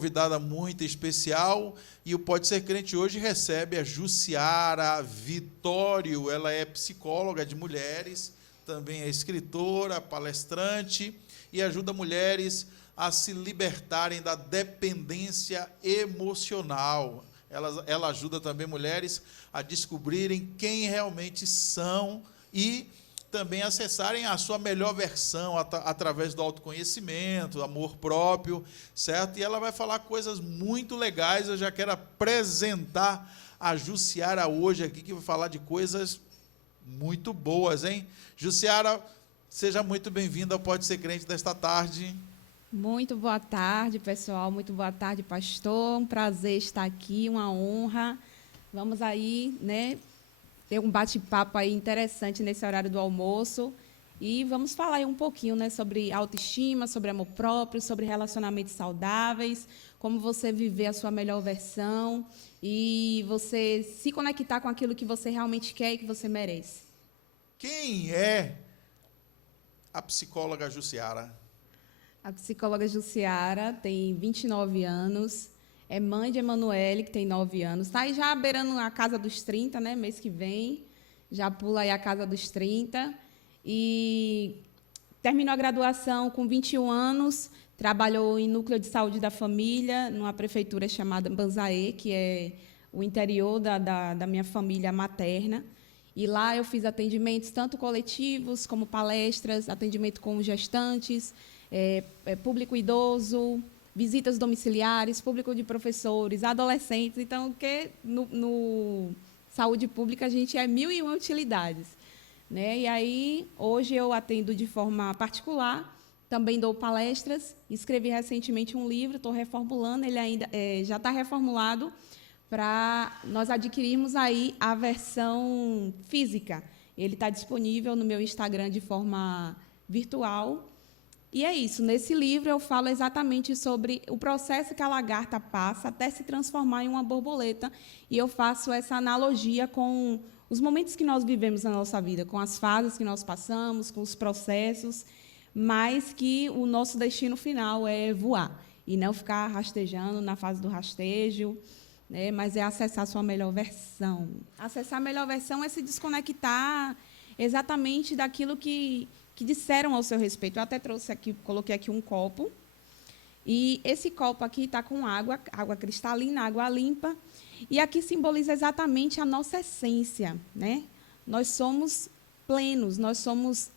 convidada muito especial, e o Pode Ser Crente hoje recebe a Jussiara Vitório. Ela é psicóloga de mulheres, também é escritora, palestrante, e ajuda mulheres a se libertarem da dependência emocional. Ela ajuda também mulheres a descobrirem quem realmente são e também acessarem a sua melhor versão através do autoconhecimento, amor próprio, certo? E ela vai falar coisas muito legais. Eu já quero apresentar a Jussiara hoje aqui, que vai falar de coisas muito boas, hein? Jussiara, seja muito bem-vinda ao Pode Ser Crente desta tarde. Muito boa tarde, pessoal. Muito boa tarde, pastor. Um prazer estar aqui, uma honra. Vamos aí, né, ter um bate-papo aí interessante nesse horário do almoço. E vamos falar aí um pouquinho, né, sobre autoestima, sobre amor próprio, sobre relacionamentos saudáveis, como você viver a sua melhor versão e você se conectar com aquilo que você realmente quer e que você merece. Quem é a psicóloga Jussiara? A psicóloga Jussiara tem 29 anos, é mãe de Emanuele, que tem 9 anos. Está aí já beirando a casa dos 30, né? Mês que vem, já pula aí a casa dos 30. E terminou a graduação com 21 anos, trabalhou em núcleo de saúde da família, numa prefeitura chamada Banzaê, que é o interior da minha família materna. E lá eu fiz atendimentos tanto coletivos como palestras, atendimento com gestantes, público idoso, visitas domiciliares, público de professores, adolescentes. Então, que no saúde pública a gente é 1001 utilidades, né? E aí, hoje eu atendo de forma particular, também dou palestras, escrevi recentemente um livro, estou reformulando, ele ainda já está reformulado, para nós adquirirmos aí a versão física. Ele está disponível no meu Instagram de forma virtual. E é isso, nesse livro eu falo exatamente sobre o processo que a lagarta passa até se transformar em uma borboleta, e eu faço essa analogia com os momentos que nós vivemos na nossa vida, com as fases que nós passamos, com os processos, mas que o nosso destino final é voar, e não ficar rastejando na fase do rastejo, né, mas é acessar a sua melhor versão. Acessar a melhor versão é se desconectar exatamente daquilo que disseram ao seu respeito. Eu até trouxe aqui, coloquei aqui um copo, e esse copo aqui está com água cristalina, água limpa, e aqui simboliza exatamente a nossa essência, né? Nós somos plenos, nós somos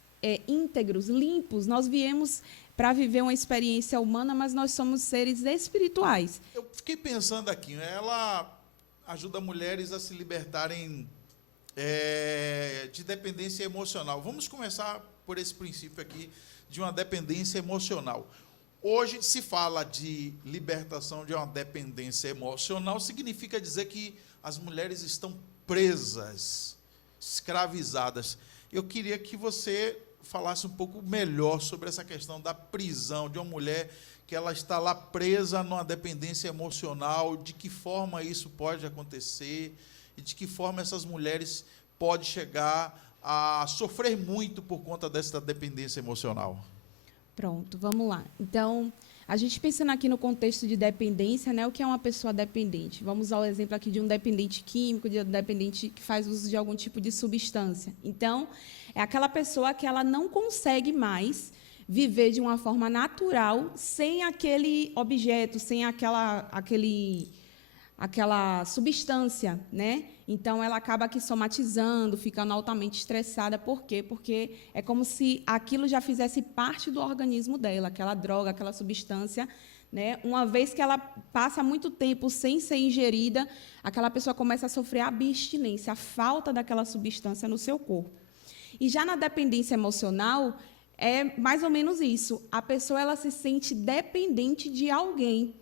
íntegros, limpos, nós viemos para viver uma experiência humana, mas nós somos seres espirituais. Eu fiquei pensando aqui, ela ajuda mulheres a se libertarem de dependência emocional. Vamos começar por esse princípio aqui de uma dependência emocional. Hoje se fala de libertação de uma dependência emocional, significa dizer que as mulheres estão presas, escravizadas. Eu queria que você falasse um pouco melhor sobre essa questão da prisão de uma mulher que ela está lá presa numa dependência emocional, de que forma isso pode acontecer e de que forma essas mulheres podem chegar a sofrer muito por conta dessa dependência emocional. Pronto, vamos lá. Então, a gente pensando aqui no contexto de dependência, né, o que é uma pessoa dependente? Vamos usar o exemplo aqui de um dependente químico, de um dependente que faz uso de algum tipo de substância. Então, é aquela pessoa que ela não consegue mais viver de uma forma natural sem aquele objeto, sem aquela substância, né? Então, ela acaba aqui somatizando, ficando altamente estressada. Por quê? Porque é como se aquilo já fizesse parte do organismo dela, aquela droga, aquela substância, né? Uma vez que ela passa muito tempo sem ser ingerida, aquela pessoa começa a sofrer abstinência, a falta daquela substância no seu corpo. E já na dependência emocional, é mais ou menos isso. A pessoa ela se sente dependente de alguém.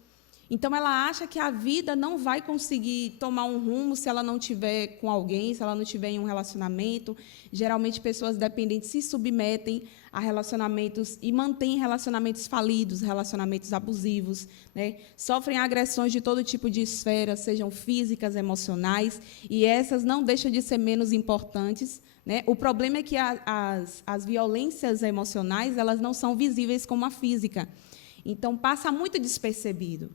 Então, ela acha que a vida não vai conseguir tomar um rumo se ela não estiver com alguém, se ela não estiver em um relacionamento. Geralmente, pessoas dependentes se submetem a relacionamentos e mantêm relacionamentos falidos, relacionamentos abusivos, né? Sofrem agressões de todo tipo de esfera, sejam físicas, emocionais, e essas não deixam de ser menos importantes, né? O problema é que as violências emocionais elas não são visíveis como a física. Então, passa muito despercebido.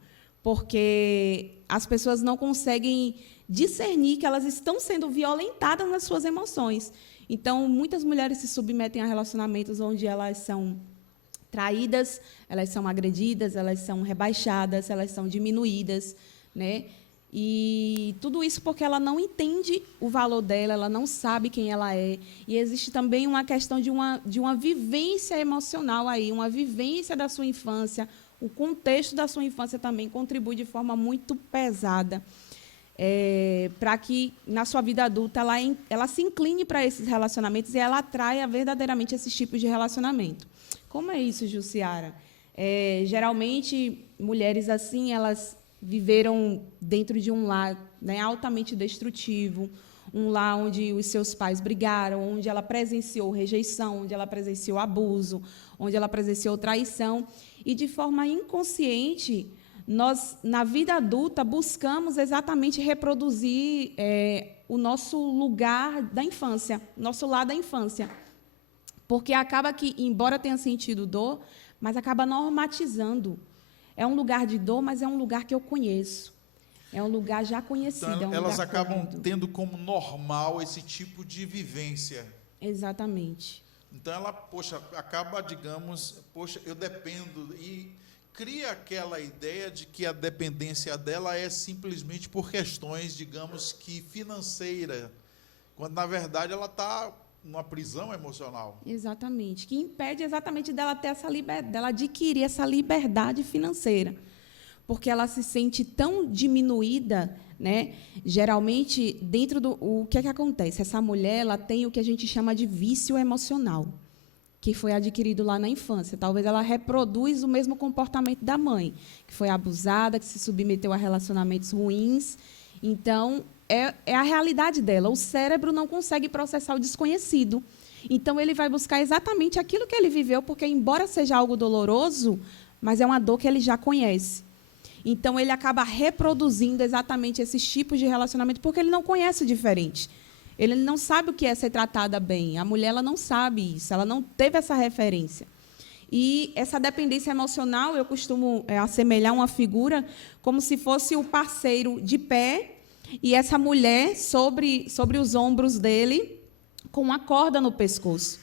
porque as pessoas não conseguem discernir que elas estão sendo violentadas nas suas emoções. Então, muitas mulheres se submetem a relacionamentos onde elas são traídas, elas são agredidas, elas são rebaixadas, elas são diminuídas, né? E tudo isso porque ela não entende o valor dela, ela não sabe quem ela é. E existe também uma questão de uma vivência emocional aí, uma vivência da sua infância. O contexto da sua infância também contribui de forma muito pesada para que, na sua vida adulta, ela se incline para esses relacionamentos e ela atraia verdadeiramente esses tipos de relacionamento. Como é isso, Jussiara? Geralmente, mulheres assim, elas viveram dentro de um lar, né, altamente destrutivo, um lar onde os seus pais brigaram, onde ela presenciou rejeição, onde ela presenciou abuso, onde ela presenciou traição. E, de forma inconsciente, nós, na vida adulta, buscamos exatamente reproduzir o nosso lugar da infância, nosso lar da infância. Porque acaba que, embora tenha sentido dor, mas acaba normatizando. É um lugar de dor, mas é um lugar que eu conheço. É um lugar já conhecido. Então, elas acabam cômodo. tendo como normal esse tipo de vivência. Exatamente. Então, ela, acaba, digamos, eu dependo, e cria aquela ideia de que a dependência dela é simplesmente por questões, digamos, que financeira, quando, na verdade, ela está numa prisão emocional. Exatamente. Que impede exatamente dela ter essa liberdade, dela adquirir essa liberdade financeira. Porque ela se sente tão diminuída, né? Geralmente, dentro do... O que é que acontece? Essa mulher, ela tem o que a gente chama de vício emocional, que foi adquirido lá na infância. Talvez ela reproduz o mesmo comportamento da mãe, que foi abusada, que se submeteu a relacionamentos ruins. Então, é a realidade dela. O cérebro não consegue processar o desconhecido. Então, ele vai buscar exatamente aquilo que ele viveu, porque, embora seja algo doloroso, mas é uma dor que ele já conhece. Então, ele acaba reproduzindo exatamente esses tipos de relacionamento, porque ele não conhece o diferente. Ele não sabe o que é ser tratada bem. A mulher, ela não sabe isso, ela não teve essa referência. E essa dependência emocional, eu costumo assemelhar uma figura como se fosse o parceiro de pé e essa mulher sobre os ombros dele com uma corda no pescoço.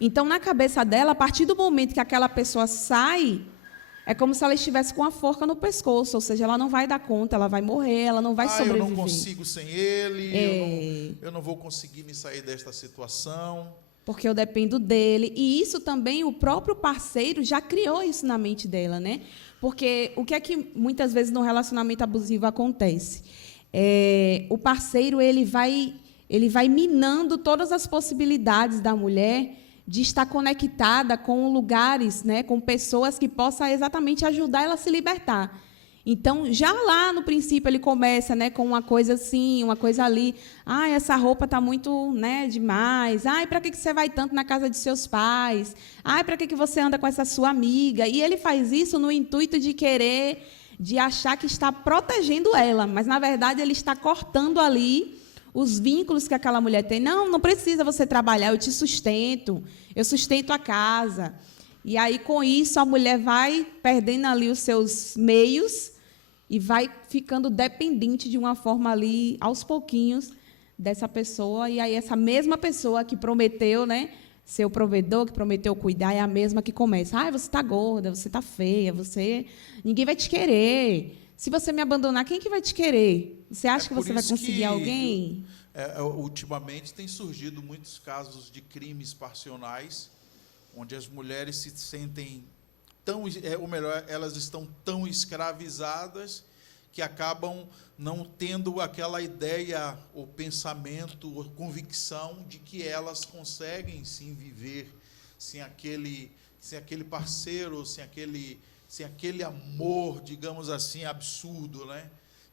Então, na cabeça dela, a partir do momento que aquela pessoa sai, é como se ela estivesse com a forca no pescoço, ou seja, ela não vai dar conta, ela vai morrer, ela não vai sobreviver. Eu não consigo sem ele, eu não vou conseguir me sair desta situação. Porque eu dependo dele. E isso também, o próprio parceiro já criou isso na mente dela, né? Porque o que é que muitas vezes no relacionamento abusivo acontece? O parceiro ele vai minando todas as possibilidades da mulher de estar conectada com lugares, né, com pessoas que possam exatamente ajudar ela a se libertar. Então, já lá no princípio, ele começa, né, com uma coisa assim, uma coisa ali. Ah, essa roupa está muito, né, demais. Ah, para que você vai tanto na casa de seus pais? Ah, para que você anda com essa sua amiga? E ele faz isso no intuito de querer, de achar que está protegendo ela, mas, na verdade, ele está cortando ali os vínculos que aquela mulher tem. Não precisa você trabalhar, eu te sustento, eu sustento a casa. E aí, com isso, a mulher vai perdendo ali os seus meios e vai ficando dependente de uma forma ali, aos pouquinhos, dessa pessoa. E aí, essa mesma pessoa que prometeu, né, ser o provedor, que prometeu cuidar, é a mesma que começa. Ah, você está gorda, você está feia, ninguém vai te querer. Se você me abandonar, quem que vai te querer? Você acha que você vai conseguir alguém? Ultimamente, tem surgido muitos casos de crimes passionais, onde as mulheres se sentem elas estão tão escravizadas que acabam não tendo aquela ideia, ou pensamento, ou convicção de que elas conseguem sim viver sem aquele parceiro, sem aquele amor, digamos assim, absurdo, né?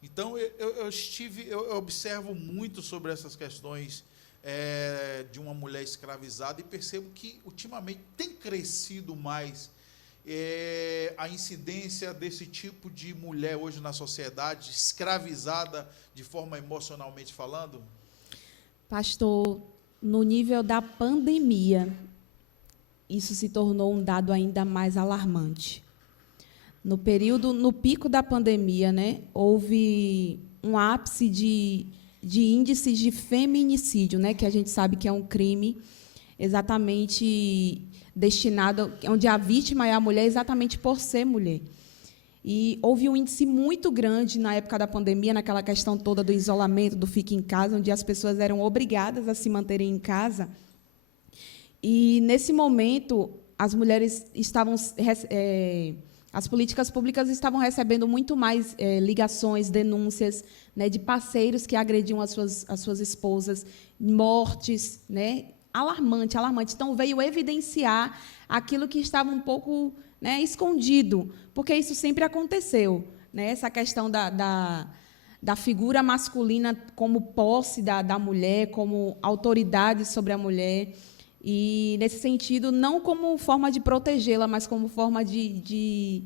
Então, eu observo muito sobre essas questões de uma mulher escravizada e percebo que, ultimamente, tem crescido mais a incidência desse tipo de mulher hoje na sociedade, escravizada de forma emocionalmente falando? Pastor, no nível da pandemia, isso se tornou um dado ainda mais alarmante. No pico da pandemia, né, houve um ápice de índices de feminicídio, né, que a gente sabe que é um crime exatamente destinado, onde a vítima é a mulher exatamente por ser mulher. E houve um índice muito grande na época da pandemia, naquela questão toda do isolamento, do fique em casa, onde as pessoas eram obrigadas a se manterem em casa. E, nesse momento, as mulheres estavam... as políticas públicas estavam recebendo muito mais ligações, denúncias, né, de parceiros que agrediam as suas esposas, mortes, né, alarmante. Então, veio evidenciar aquilo que estava um pouco, né, escondido, porque isso sempre aconteceu, né, essa questão da figura masculina como posse da mulher, como autoridade sobre a mulher, e, nesse sentido, não como forma de protegê-la, mas como forma de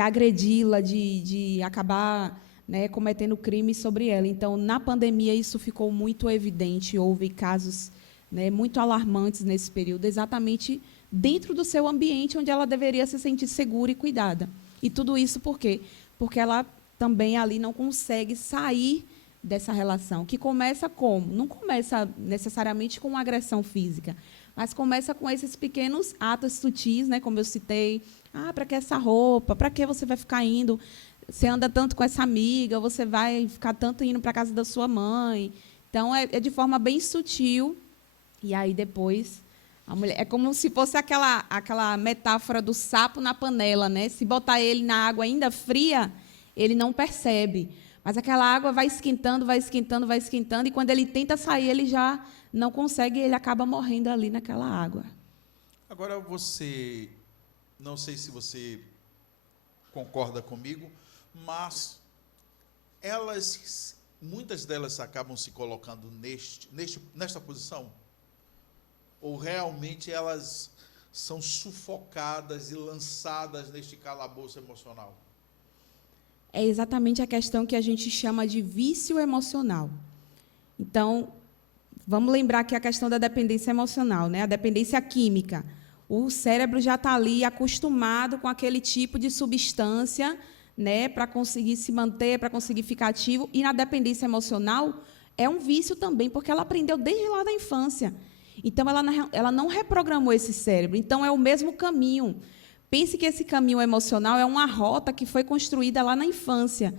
agredi-la, de acabar, né, cometendo crimes sobre ela. Então, na pandemia, isso ficou muito evidente, houve casos, né, muito alarmantes nesse período, exatamente dentro do seu ambiente, onde ela deveria se sentir segura e cuidada. E tudo isso por quê? Porque ela também ali não consegue sair dessa relação, que começa como? Não começa necessariamente com uma agressão física, mas começa com esses pequenos atos sutis, né, como eu citei. Para que essa roupa? Para que você vai ficar indo? Você anda tanto com essa amiga, você vai ficar tanto indo para a casa da sua mãe. Então, é de forma bem sutil. E aí, depois, a mulher... É como se fosse aquela metáfora do sapo na panela, né? Se botar ele na água ainda fria, ele não percebe. Mas aquela água vai esquentando, vai esquentando, vai esquentando, e quando ele tenta sair, ele já não consegue, e ele acaba morrendo ali naquela água. Agora, não sei se você concorda comigo, mas muitas delas acabam se colocando nesta posição? Ou realmente elas são sufocadas e lançadas neste calabouço emocional? É exatamente a questão que a gente chama de vício emocional. Então, vamos lembrar que a questão da dependência emocional, né? A dependência química. O cérebro já está ali acostumado com aquele tipo de substância, né, para conseguir se manter, para conseguir ficar ativo. E na dependência emocional é um vício também, porque ela aprendeu desde lá da infância. Então, ela não reprogramou esse cérebro. Então, é o mesmo caminho. Pense que esse caminho emocional é uma rota que foi construída lá na infância,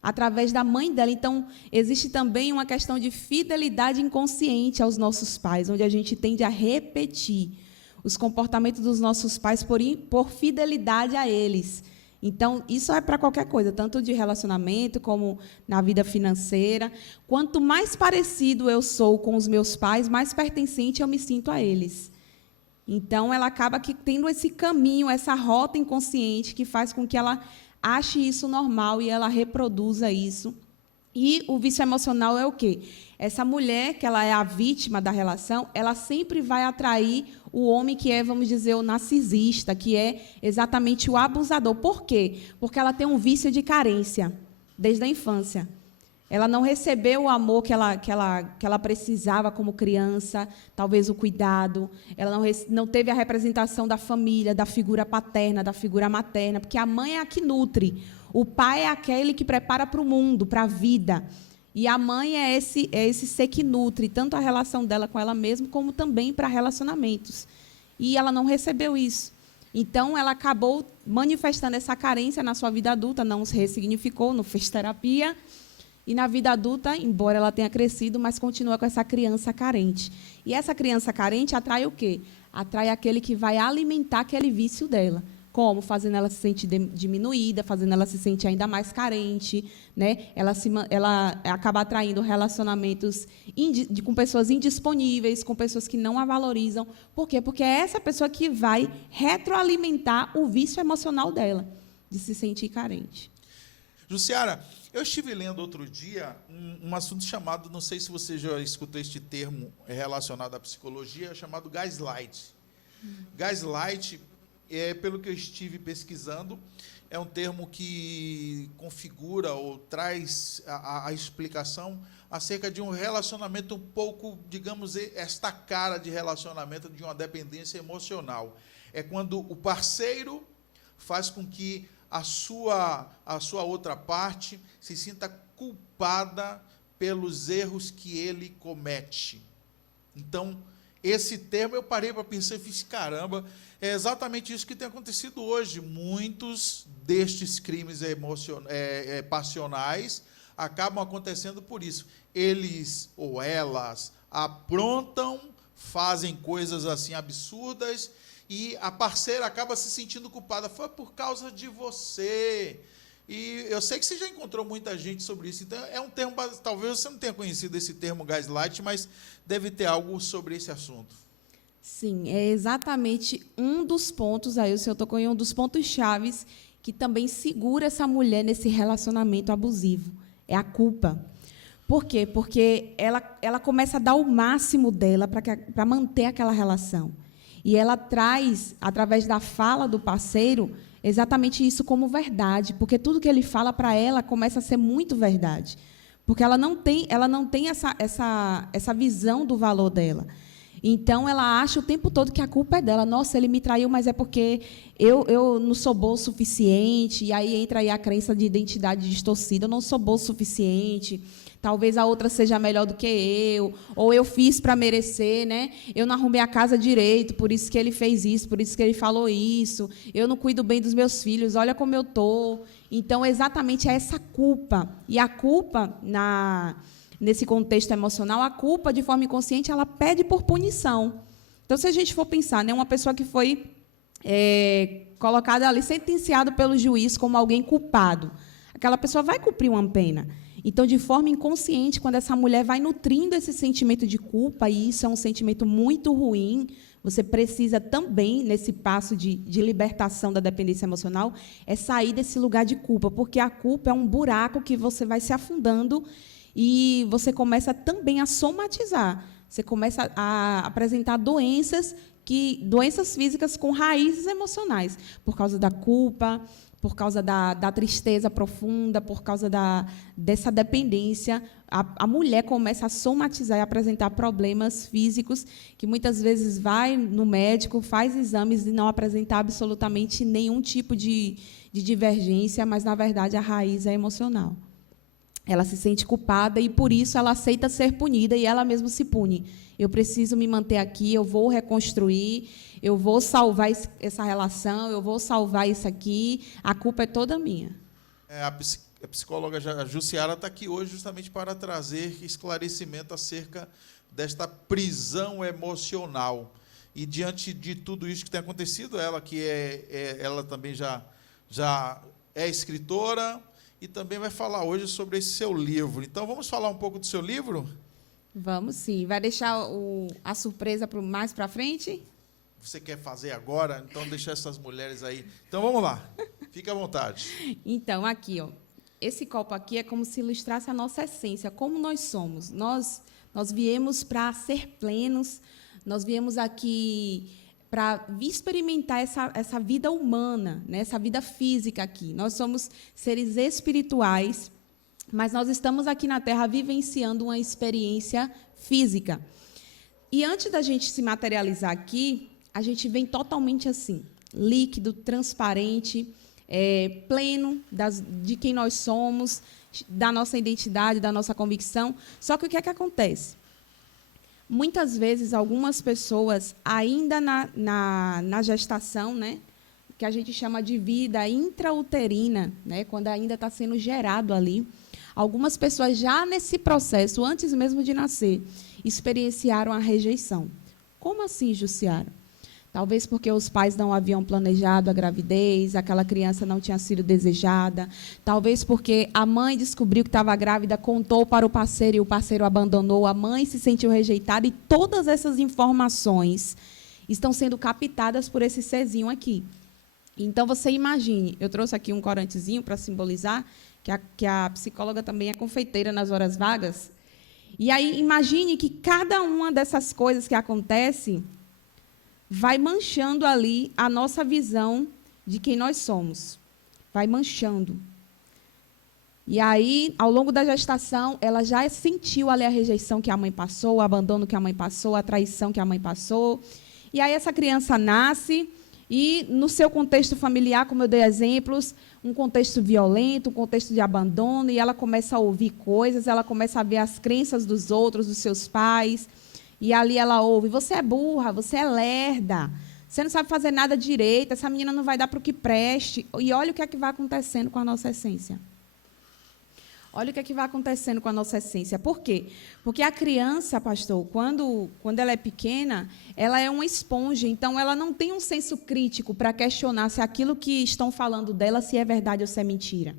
através da mãe dela. Então, existe também uma questão de fidelidade inconsciente aos nossos pais, onde a gente tende a repetir os comportamentos dos nossos pais por fidelidade a eles. Então, isso é para qualquer coisa, tanto de relacionamento como na vida financeira. Quanto mais parecido eu sou com os meus pais, mais pertencente eu me sinto a eles. Então, ela acaba tendo esse caminho, essa rota inconsciente que faz com que ela ache isso normal e ela reproduza isso. E o vício emocional é o quê? Essa mulher, que ela é a vítima da relação, ela sempre vai atrair o homem que é, vamos dizer, o narcisista, que é exatamente o abusador. Por quê? Porque ela tem um vício de carência, desde a infância. Ela não recebeu o amor que ela precisava como criança, talvez o cuidado. Ela não teve a representação da família, da figura paterna, da figura materna, porque a mãe é a que nutre. O pai é aquele que prepara para o mundo, para a vida. E a mãe é esse ser que nutre tanto a relação dela com ela mesma, como também para relacionamentos. E ela não recebeu isso. Então, ela acabou manifestando essa carência na sua vida adulta, não se ressignificou, não fez terapia. E na vida adulta, embora ela tenha crescido, mas continua com essa criança carente. E essa criança carente atrai o quê? Atrai aquele que vai alimentar aquele vício dela. Como? Fazendo ela se sentir diminuída, fazendo ela se sentir ainda mais carente, né? Ela acaba atraindo relacionamentos com pessoas indisponíveis, com pessoas que não a valorizam. Por quê? Porque é essa pessoa que vai retroalimentar o vício emocional dela, de se sentir carente. Jussiara, eu estive lendo outro dia um assunto chamado, não sei se você já escutou este termo relacionado à psicologia, chamado gaslight. Gaslight, pelo que eu estive pesquisando, é um termo que configura ou traz a explicação acerca de um relacionamento um pouco, digamos, esta cara de relacionamento de uma dependência emocional. É quando o parceiro faz com que a sua outra parte se sinta culpada pelos erros que ele comete. Então, esse termo eu parei para pensar e fiz, caramba, é exatamente isso que tem acontecido hoje. Muitos destes crimes passionais acabam acontecendo por isso. Eles ou elas aprontam, fazem coisas assim absurdas, e a parceira acaba se sentindo culpada. Foi por causa de você. E eu sei que você já encontrou muita gente sobre isso. Então, é um termo, talvez você não tenha conhecido esse termo gaslight, mas deve ter algo sobre esse assunto. Sim, é exatamente um dos pontos, aí o senhor tocou em um dos pontos chaves que também segura essa mulher nesse relacionamento abusivo. É a culpa. Por quê? Porque ela começa a dar o máximo dela para manter aquela relação. E ela traz, através da fala do parceiro, exatamente isso como verdade, porque tudo que ele fala para ela começa a ser muito verdade. Porque ela não tem essa visão do valor dela. Então, ela acha o tempo todo que a culpa é dela. Nossa, ele me traiu, mas é porque eu não sou boa o suficiente. E aí entra aí a crença de identidade distorcida. Eu não sou boa o suficiente. Talvez a outra seja melhor do que eu. Ou eu fiz para merecer, né? Eu não arrumei a casa direito, por isso que ele fez isso, por isso que ele falou isso. Eu não cuido bem dos meus filhos, olha como eu estou. Então, exatamente é essa culpa. E a culpa, nesse contexto emocional, a culpa, de forma inconsciente, ela pede por punição. Então, se a gente for pensar, né, uma pessoa que foi colocada ali, sentenciada pelo juiz como alguém culpado, aquela pessoa vai cumprir uma pena. Então, de forma inconsciente, quando essa mulher vai nutrindo esse sentimento de culpa, e isso é um sentimento muito ruim, você precisa também, nesse passo de libertação da dependência emocional, é sair desse lugar de culpa, porque a culpa é um buraco que você vai se afundando e você começa também a somatizar. Você começa a apresentar doenças físicas com raízes emocionais, por causa da culpa, por causa da tristeza profunda, por causa dessa dependência. A mulher começa a somatizar e apresentar problemas físicos, que muitas vezes vai no médico, faz exames e não apresenta absolutamente nenhum tipo de divergência, mas, na verdade, a raiz é emocional. Ela se sente culpada e, por isso, ela aceita ser punida e ela mesma se pune. Eu preciso me manter aqui, eu vou reconstruir, eu vou salvar essa relação, eu vou salvar isso aqui, a culpa é toda minha. A psicóloga Jussiara está aqui hoje justamente para trazer esclarecimento acerca desta prisão emocional. E, diante de tudo isso que tem acontecido, ela ela também já é escritora, e também vai falar hoje sobre esse seu livro. Então, vamos falar um pouco do seu livro? Vamos sim. Vai deixar a surpresa mais para frente? Você quer fazer agora? Então, deixa essas mulheres aí. Então, vamos lá. Fique à vontade. Então, aqui, ó, esse copo aqui é como se ilustrasse a nossa essência, como nós somos. Nós viemos para ser plenos, nós viemos aqui para experimentar essa vida humana, né, essa vida física aqui. Nós somos seres espirituais, mas nós estamos aqui na Terra vivenciando uma experiência física. E antes da gente se materializar aqui, a gente vem totalmente assim, líquido, transparente, pleno de quem nós somos, da nossa identidade, da nossa convicção. Só que o que é que acontece? Muitas vezes, algumas pessoas, ainda na gestação, né, que a gente chama de vida intrauterina, né, quando ainda está sendo gerado ali, algumas pessoas já nesse processo, antes mesmo de nascer, experienciaram a rejeição. Como assim, Jussiara? Talvez porque os pais não haviam planejado a gravidez, aquela criança não tinha sido desejada. Talvez porque a mãe descobriu que estava grávida, contou para o parceiro e o parceiro abandonou, a mãe se sentiu rejeitada, e todas essas informações estão sendo captadas por esse serzinho aqui. Então, você imagine, eu trouxe aqui um corantezinho para simbolizar que a psicóloga também é confeiteira nas horas vagas. E aí, imagine que cada uma dessas coisas que acontecem vai manchando ali a nossa visão de quem nós somos. Vai manchando. E aí, ao longo da gestação, ela já sentiu ali a rejeição que a mãe passou, o abandono que a mãe passou, a traição que a mãe passou. E aí essa criança nasce E, no seu contexto familiar, como eu dei exemplos, um contexto violento, um contexto de abandono, e ela começa a ouvir coisas, ela começa a ver as crenças dos outros, dos seus pais, e ali ela ouve: você é burra, você é lerda, você não sabe fazer nada direito, essa menina não vai dar para o que preste. E olha o que é que vai acontecendo com a nossa essência. Olha o que é que vai acontecendo com a nossa essência. Por quê? Porque a criança, pastor, quando ela é pequena, ela é uma esponja, então ela não tem um senso crítico para questionar se aquilo que estão falando dela, se é verdade ou se é mentira.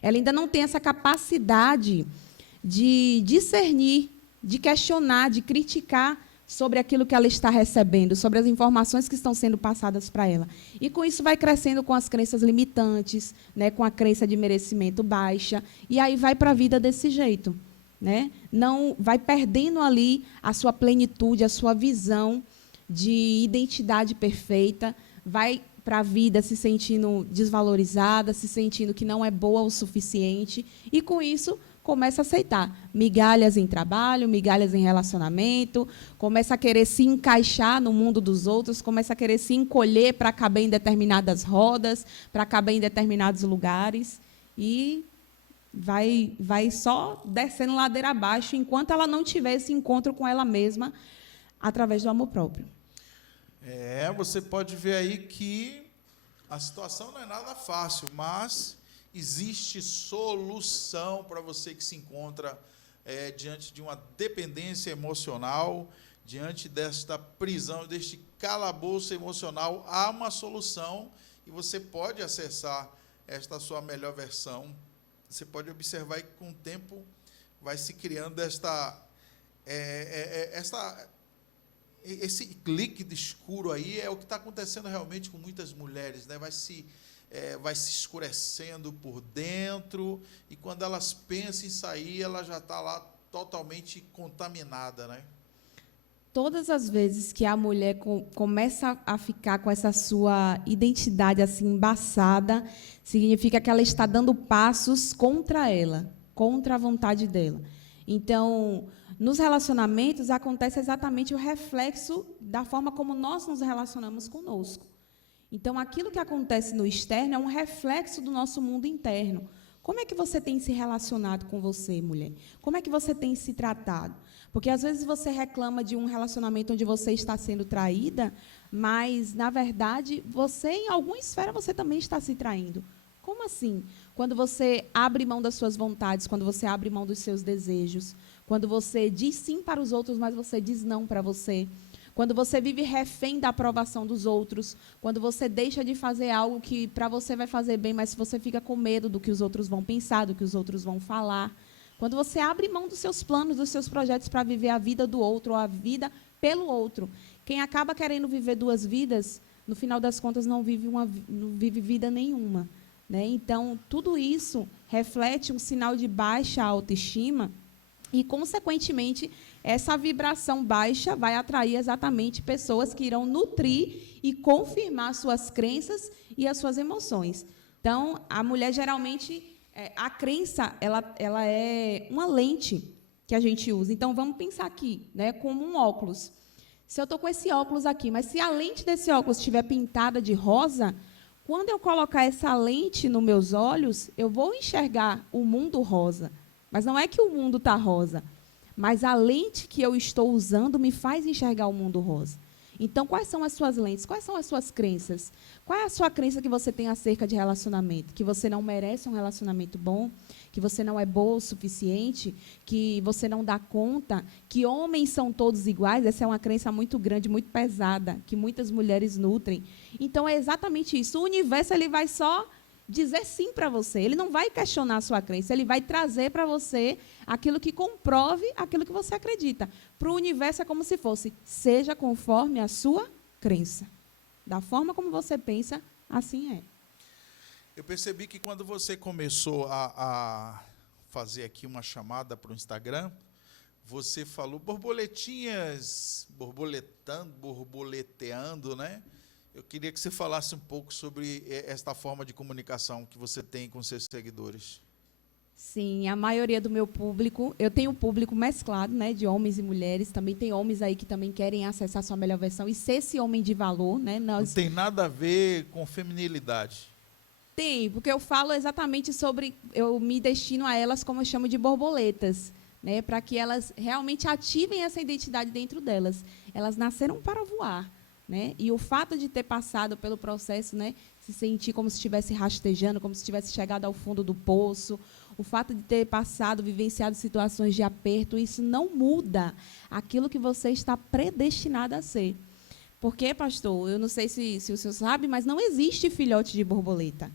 Ela ainda não tem essa capacidade de discernir, de questionar, de criticar sobre aquilo que ela está recebendo, sobre as informações que estão sendo passadas para ela. E com isso vai crescendo com as crenças limitantes, né, com a crença de merecimento baixa, e aí vai para a vida desse jeito, né? Não vai perdendo ali a sua plenitude, a sua visão de identidade perfeita, vai para a vida se sentindo desvalorizada, se sentindo que não é boa o suficiente, e com isso começa a aceitar migalhas em trabalho, migalhas em relacionamento, começa a querer se encaixar no mundo dos outros, começa a querer se encolher para caber em determinadas rodas, para caber em determinados lugares, e vai só descendo ladeira abaixo enquanto ela não tiver esse encontro com ela mesma através do amor próprio. Você pode ver aí que a situação não é nada fácil, mas existe solução para você que se encontra diante de uma dependência emocional, diante desta prisão, deste calabouço emocional. Há uma solução e você pode acessar esta sua melhor versão. Você pode observar que com o tempo vai se criando esse clique de escuro aí. É o que está acontecendo realmente com muitas mulheres, né? Vai se escurecendo por dentro, e quando elas pensam em sair, ela já está lá totalmente contaminada, né? Todas as vezes que a mulher começa a ficar com essa sua identidade assim embaçada, significa que ela está dando passos contra ela, contra a vontade dela. Então, nos relacionamentos acontece exatamente o reflexo da forma como nós nos relacionamos conosco. Então, aquilo que acontece no externo é um reflexo do nosso mundo interno. Como é que você tem se relacionado com você, mulher? Como é que você tem se tratado? Porque, às vezes, você reclama de um relacionamento onde você está sendo traída, mas, na verdade, você, em alguma esfera, você também está se traindo. Como assim? Quando você abre mão das suas vontades, quando você abre mão dos seus desejos, quando você diz sim para os outros, mas você diz não para você, quando você vive refém da aprovação dos outros, quando você deixa de fazer algo que para você vai fazer bem, mas você fica com medo do que os outros vão pensar, do que os outros vão falar, quando você abre mão dos seus planos, dos seus projetos para viver a vida do outro, ou a vida pelo outro. Quem acaba querendo viver duas vidas, no final das contas, não vive vida nenhuma, né? Então, tudo isso reflete um sinal de baixa autoestima e, consequentemente, essa vibração baixa vai atrair exatamente pessoas que irão nutrir e confirmar suas crenças e as suas emoções. Então, a mulher, geralmente, a crença ela é uma lente que a gente usa. Então, vamos pensar aqui, né, como um óculos. Se eu estou com esse óculos aqui, mas se a lente desse óculos estiver pintada de rosa, quando eu colocar essa lente nos meus olhos, eu vou enxergar o mundo rosa. Mas não é que o mundo está rosa, mas a lente que eu estou usando me faz enxergar o mundo rosa. Então, quais são as suas lentes? Quais são as suas crenças? Qual é a sua crença que você tem acerca de relacionamento? Que você não merece um relacionamento bom? Que você não é boa o suficiente? Que você não dá conta? Que homens são todos iguais? Essa é uma crença muito grande, muito pesada, que muitas mulheres nutrem. Então, é exatamente isso. O universo ele vai só dizer sim para você. Ele não vai questionar a sua crença, ele vai trazer para você aquilo que comprove aquilo que você acredita. Para o universo é como se fosse: seja conforme a sua crença. Da forma como você pensa, assim é. Eu percebi que quando você começou a fazer aqui uma chamada para o Instagram, você falou borboletinhas, borboleteando, né? Eu queria que você falasse um pouco sobre esta forma de comunicação que você tem com seus seguidores. Sim, a maioria do meu público, eu tenho um público mesclado, né, de homens e mulheres, também tem homens aí que também querem acessar sua melhor versão e ser esse homem de valor, né? Não tem nada a ver com feminilidade. Tem, porque eu falo exatamente sobre, eu me destino a elas como eu chamo de borboletas, né, para que elas realmente ativem essa identidade dentro delas. Elas nasceram para voar, né? E o fato de ter passado pelo processo, né, se sentir como se estivesse rastejando, como se tivesse chegado ao fundo do poço, o fato de ter passado, vivenciado situações de aperto, isso não muda aquilo que você está predestinado a ser. Porque, pastor, eu não sei se o senhor sabe, mas não existe filhote de borboleta.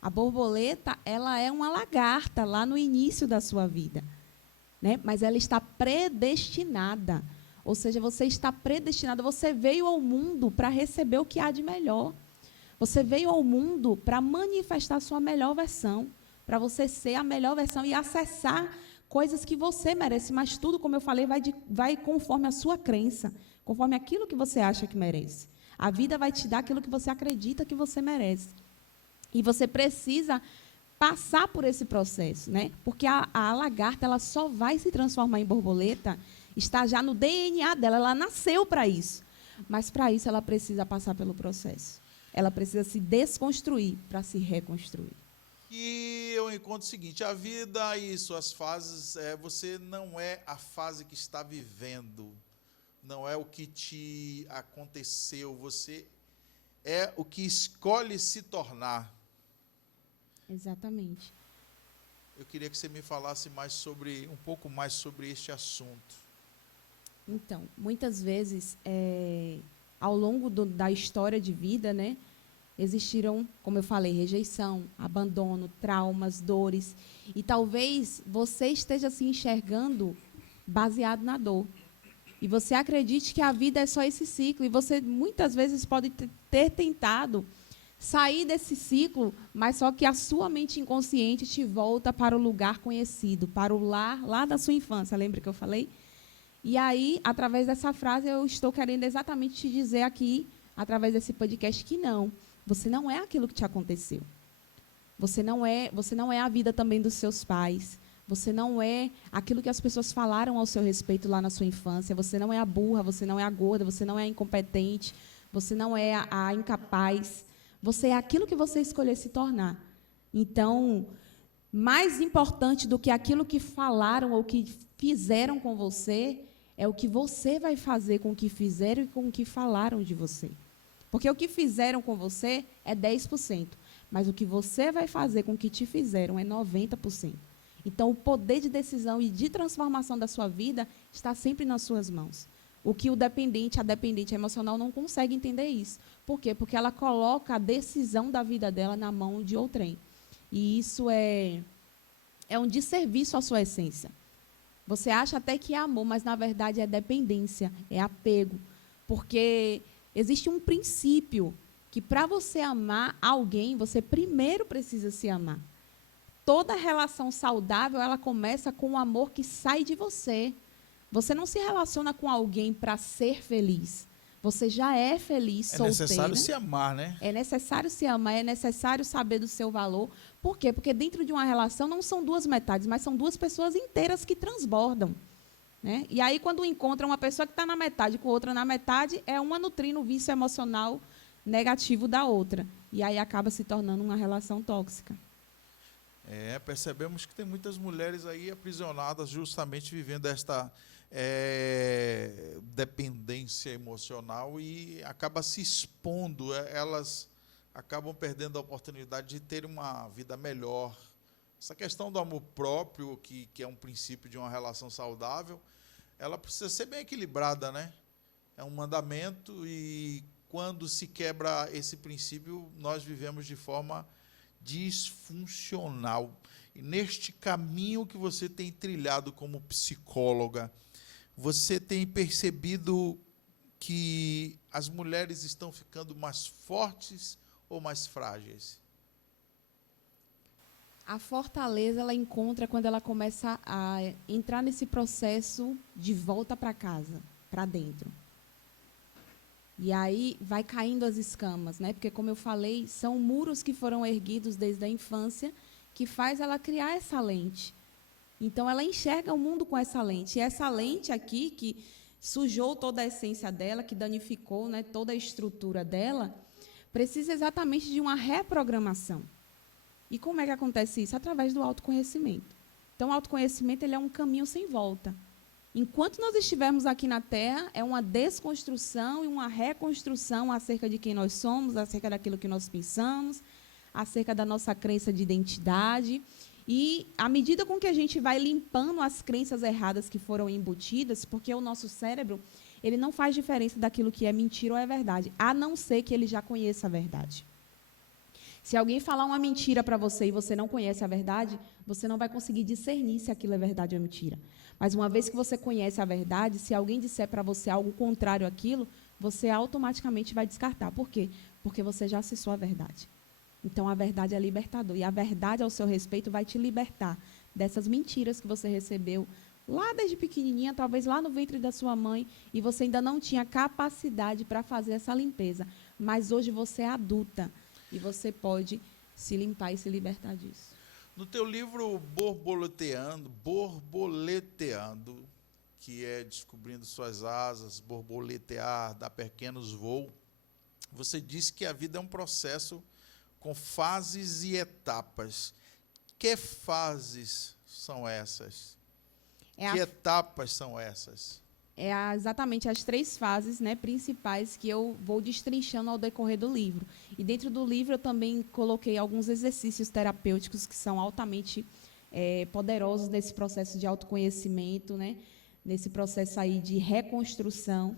A borboleta, ela é uma lagarta lá no início da sua vida, né? Mas ela está predestinada. Ou seja, você está predestinado, você veio ao mundo para receber o que há de melhor. Você veio ao mundo para manifestar a sua melhor versão, para você ser a melhor versão e acessar coisas que você merece. Mas tudo, como eu falei, vai conforme a sua crença, conforme aquilo que você acha que merece. A vida vai te dar aquilo que você acredita que você merece. E você precisa passar por esse processo, né? Porque a lagarta, ela só vai se transformar em borboleta, está já no DNA dela, ela nasceu para isso. Mas, para isso, ela precisa passar pelo processo. Ela precisa se desconstruir para se reconstruir. E eu encontro o seguinte, a vida e suas fases, você não é a fase que está vivendo, não é o que te aconteceu, você é o que escolhe se tornar. Exatamente. Eu queria que você me falasse um pouco mais sobre este assunto. Então, muitas vezes, ao longo da história de vida, né, existiram, como eu falei, rejeição, abandono, traumas, dores. E talvez você esteja se enxergando baseado na dor. E você acredite que a vida é só esse ciclo. E você, muitas vezes, pode ter tentado sair desse ciclo, mas só que a sua mente inconsciente te volta para o lugar conhecido, para o lar lá da sua infância. Lembra que eu falei? E aí, através dessa frase, eu estou querendo exatamente te dizer aqui, através desse podcast, que não. Você não é aquilo que te aconteceu. Você não é a vida também dos seus pais. Você não é aquilo que as pessoas falaram ao seu respeito lá na sua infância. Você não é a burra, você não é a gorda, você não é a incompetente, você não é a incapaz. Você é aquilo que você escolher se tornar. Então, mais importante do que aquilo que falaram ou que fizeram com você, é o que você vai fazer com o que fizeram e com o que falaram de você. Porque o que fizeram com você é 10%, mas o que você vai fazer com o que te fizeram é 90%. Então, o poder de decisão e de transformação da sua vida está sempre nas suas mãos. O que a dependente emocional não consegue entender isso. Por quê? Porque ela coloca a decisão da vida dela na mão de outrem. E isso é um desserviço à sua essência. Você acha até que é amor, mas, na verdade, é dependência, é apego. Porque existe um princípio que, para você amar alguém, você primeiro precisa se amar. Toda relação saudável, ela começa com o amor que sai de você. Você não se relaciona com alguém para ser feliz. Você já é feliz, solteira. É necessário se amar, né? É necessário se amar, é necessário saber do seu valor. Por quê? Porque dentro de uma relação não são duas metades, mas são duas pessoas inteiras que transbordam, né? E aí, quando encontra uma pessoa que está na metade com outra na metade, é uma nutrindo o vício emocional negativo da outra. E aí acaba se tornando uma relação tóxica. Percebemos que tem muitas mulheres aí aprisionadas justamente vivendo esta dependência emocional e acaba se expondo, elas acabam perdendo a oportunidade de ter uma vida melhor. Essa questão do amor próprio, que é um princípio de uma relação saudável, ela precisa ser bem equilibrada, né? É um mandamento e quando se quebra esse princípio, nós vivemos de forma disfuncional. E neste caminho que você tem trilhado como psicóloga, você tem percebido que as mulheres estão ficando mais fortes ou mais frágeis? A fortaleza ela encontra quando ela começa a entrar nesse processo de volta para casa, para dentro. E aí vai caindo as escamas, né? Porque, como eu falei, são muros que foram erguidos desde a infância que faz ela criar essa lente. Então, ela enxerga o mundo com essa lente. E essa lente aqui, que sujou toda a essência dela, que danificou, né, toda a estrutura dela, precisa exatamente de uma reprogramação. E como é que acontece isso? Através do autoconhecimento. Então, o autoconhecimento ele é um caminho sem volta. Enquanto nós estivermos aqui na Terra, é uma desconstrução e uma reconstrução acerca de quem nós somos, acerca daquilo que nós pensamos, acerca da nossa crença de identidade. E, à medida com que a gente vai limpando as crenças erradas que foram embutidas, porque o nosso cérebro ele não faz diferença daquilo que é mentira ou é verdade, a não ser que ele já conheça a verdade. Se alguém falar uma mentira para você e você não conhece a verdade, você não vai conseguir discernir se aquilo é verdade ou mentira. Mas uma vez que você conhece a verdade, se alguém disser para você algo contrário àquilo, você automaticamente vai descartar. Por quê? Porque você já acessou a verdade. Então, a verdade é libertador. E a verdade, ao seu respeito, vai te libertar dessas mentiras que você recebeu lá desde pequenininha, talvez lá no ventre da sua mãe, e você ainda não tinha capacidade para fazer essa limpeza. Mas hoje você é adulta e você pode se limpar e se libertar disso. No teu livro Borboleteando, que é Descobrindo Suas Asas, borboletear, dar pequenos voos, você diz que a vida é um processo com fases e etapas. Que fases são essas? Que etapas são essas? Exatamente as 3 fases, né, principais que eu vou destrinchando ao decorrer do livro. E dentro do livro eu também coloquei alguns exercícios terapêuticos que são altamente poderosos nesse processo de autoconhecimento, né, nesse processo aí de reconstrução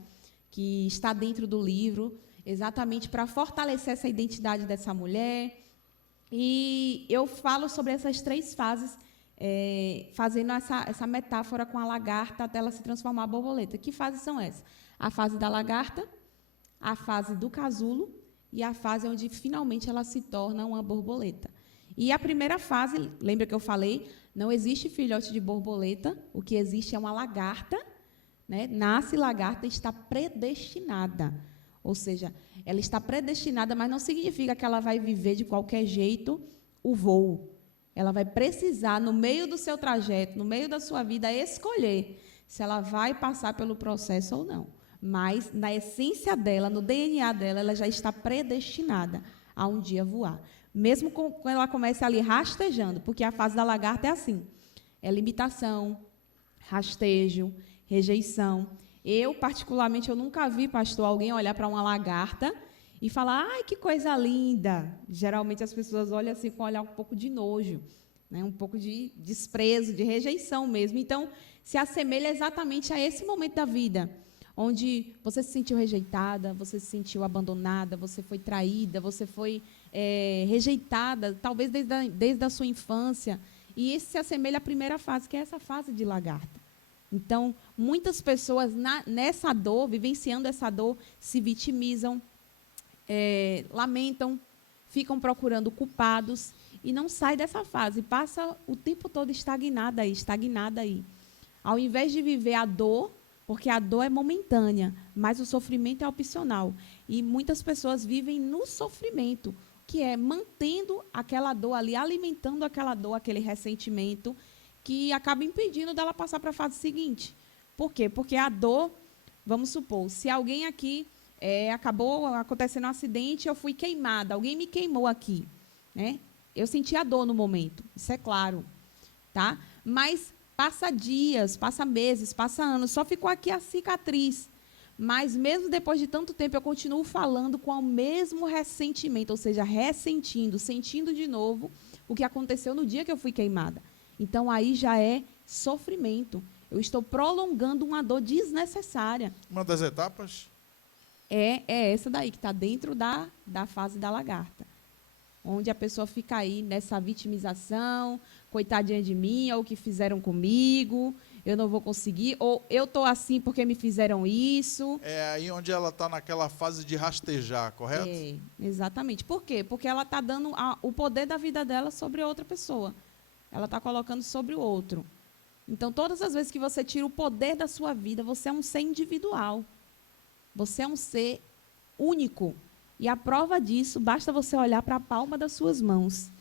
que está dentro do livro, exatamente para fortalecer essa identidade dessa mulher. E eu falo sobre essas 3 fases, fazendo essa metáfora com a lagarta até ela se transformar em borboleta. Que fases são essas? A fase da lagarta, a fase do casulo e a fase onde finalmente ela se torna uma borboleta. E a primeira fase, lembra que eu falei, não existe filhote de borboleta, o que existe é uma lagarta, né? Nasce lagarta e está predestinada. Ou seja, ela está predestinada, mas não significa que ela vai viver de qualquer jeito o voo. Ela vai precisar, no meio do seu trajeto, no meio da sua vida, escolher se ela vai passar pelo processo ou não. Mas, na essência dela, no DNA dela, ela já está predestinada a um dia voar. Mesmo quando ela começa ali rastejando, porque a fase da lagarta é assim. É limitação, rastejo, rejeição. Eu, particularmente, eu nunca vi, pastor, alguém olhar para uma lagarta e falar, ai, que coisa linda. Geralmente as pessoas olham assim com um olhar um pouco de nojo, né? Um pouco de desprezo, de rejeição mesmo. Então, se assemelha exatamente a esse momento da vida, onde você se sentiu rejeitada, você se sentiu abandonada, você foi traída, você foi rejeitada, talvez desde a sua infância. E isso se assemelha à primeira fase, que é essa fase de lagarta. Então, muitas pessoas nessa dor, vivenciando essa dor, se vitimizam, lamentam, ficam procurando culpados e não saem dessa fase. Passa o tempo todo estagnada aí. Ao invés de viver a dor, porque a dor é momentânea, mas o sofrimento é opcional. E muitas pessoas vivem no sofrimento, que é mantendo aquela dor ali, alimentando aquela dor, aquele ressentimento, que acaba impedindo dela passar para a fase seguinte. Por quê? Porque a dor, vamos supor, se alguém aqui acabou acontecendo um acidente, eu fui queimada, alguém me queimou aqui, né? Eu senti a dor no momento, isso é claro, tá? Mas passa dias, passa meses, passa anos, só ficou aqui a cicatriz. Mas mesmo depois de tanto tempo, eu continuo falando com o mesmo ressentimento, ou seja, sentindo de novo o que aconteceu no dia que eu fui queimada. Então, aí já é sofrimento. Eu estou prolongando uma dor desnecessária. Uma das etapas? É essa daí, que está dentro da fase da lagarta. Onde a pessoa fica aí nessa vitimização, coitadinha de mim, ou o que fizeram comigo, eu não vou conseguir, ou eu estou assim porque me fizeram isso. É aí onde ela está naquela fase de rastejar, correto? Exatamente. Por quê? Porque ela está dando o poder da vida dela sobre outra pessoa. Ela está colocando sobre o outro. Então, todas as vezes que você tira o poder da sua vida, você é um ser individual. Você é um ser único. E a prova disso, basta você olhar para a palma das suas mãos.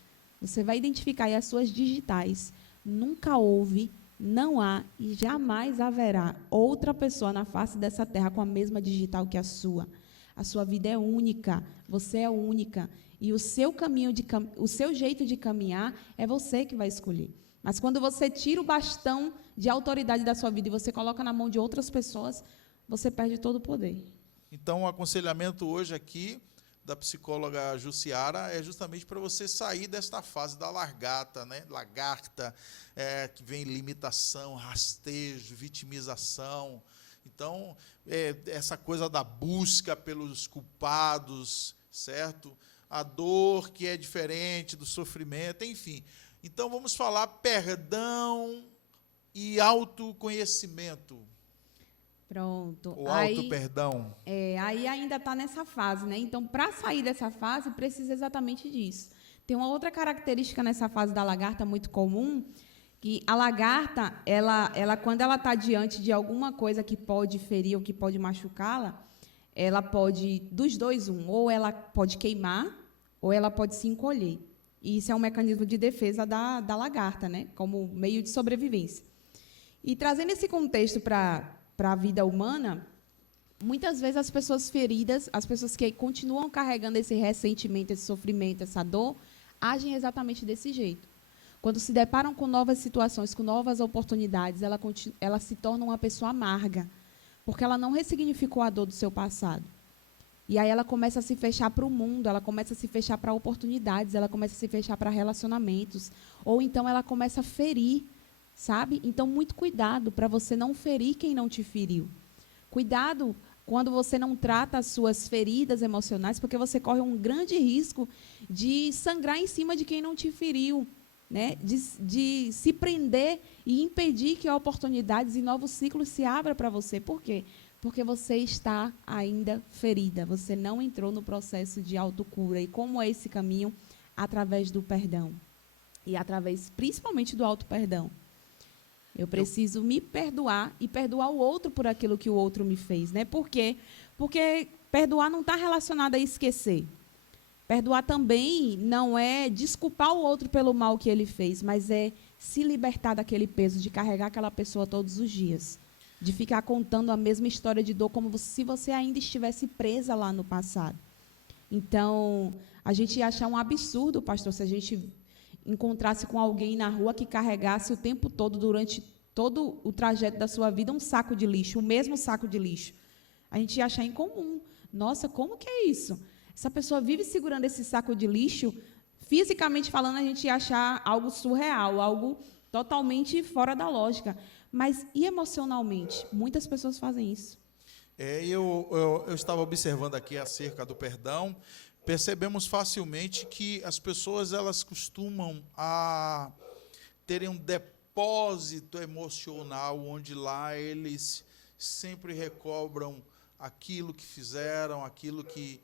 Você vai identificar aí as suas digitais. Nunca houve, não há e jamais haverá outra pessoa na face dessa terra com a mesma digital que a sua. A sua vida é única, você é única. E o seu caminho, o seu jeito de caminhar é você que vai escolher. Mas quando você tira o bastão de autoridade da sua vida e você coloca na mão de outras pessoas, você perde todo o poder. Então, o aconselhamento hoje aqui da psicóloga Jussiara é justamente para você sair desta fase da lagarta, que vem limitação, rastejo, vitimização. Então, essa coisa da busca pelos culpados, certo? A dor que é diferente do sofrimento, enfim. Então, vamos falar perdão e autoconhecimento. Pronto. O auto-perdão. Aí ainda está nessa fase, né? Então, para sair dessa fase, precisa exatamente disso. Tem uma outra característica nessa fase da lagarta muito comum, que a lagarta, ela quando ela está diante de alguma coisa que pode ferir ou que pode machucá-la, ela pode, dos dois, ou ela pode queimar, ou ela pode se encolher. E isso é um mecanismo de defesa da lagarta, né? Como meio de sobrevivência. E trazendo esse contexto para a vida humana, muitas vezes as pessoas feridas, as pessoas que continuam carregando esse ressentimento, esse sofrimento, essa dor, agem exatamente desse jeito. Quando se deparam com novas situações, com novas oportunidades, ela se torna uma pessoa amarga, porque ela não ressignificou a dor do seu passado. E aí ela começa a se fechar para o mundo, ela começa a se fechar para oportunidades, ela começa a se fechar para relacionamentos, ou então ela começa a ferir, sabe? Então, muito cuidado para você não ferir quem não te feriu. Cuidado quando você não trata as suas feridas emocionais, porque você corre um grande risco de sangrar em cima de quem não te feriu, né? De se prender e impedir que oportunidades e novos ciclos se abram para você. Por quê? Porque você está ainda ferida, você não entrou no processo de autocura. E como é esse caminho? Através do perdão. E através, principalmente, do auto-perdão. Eu preciso me perdoar e perdoar o outro por aquilo que o outro me fez, né? Por quê? Porque perdoar não está relacionado a esquecer. Perdoar também não é desculpar o outro pelo mal que ele fez, mas é se libertar daquele peso de carregar aquela pessoa todos os dias, de ficar contando a mesma história de dor como se você ainda estivesse presa lá no passado. Então, a gente ia achar um absurdo, pastor, se a gente encontrasse com alguém na rua que carregasse o tempo todo, durante todo o trajeto da sua vida, um saco de lixo, o mesmo saco de lixo. A gente ia achar incomum. Nossa, como que é isso? Essa pessoa vive segurando esse saco de lixo, fisicamente falando, a gente ia achar algo surreal, algo totalmente fora da lógica. Mas e emocionalmente? Muitas pessoas fazem isso. Eu estava observando aqui acerca do perdão. Percebemos facilmente que as pessoas elas costumam a terem um depósito emocional onde lá eles sempre recobram aquilo que fizeram, aquilo que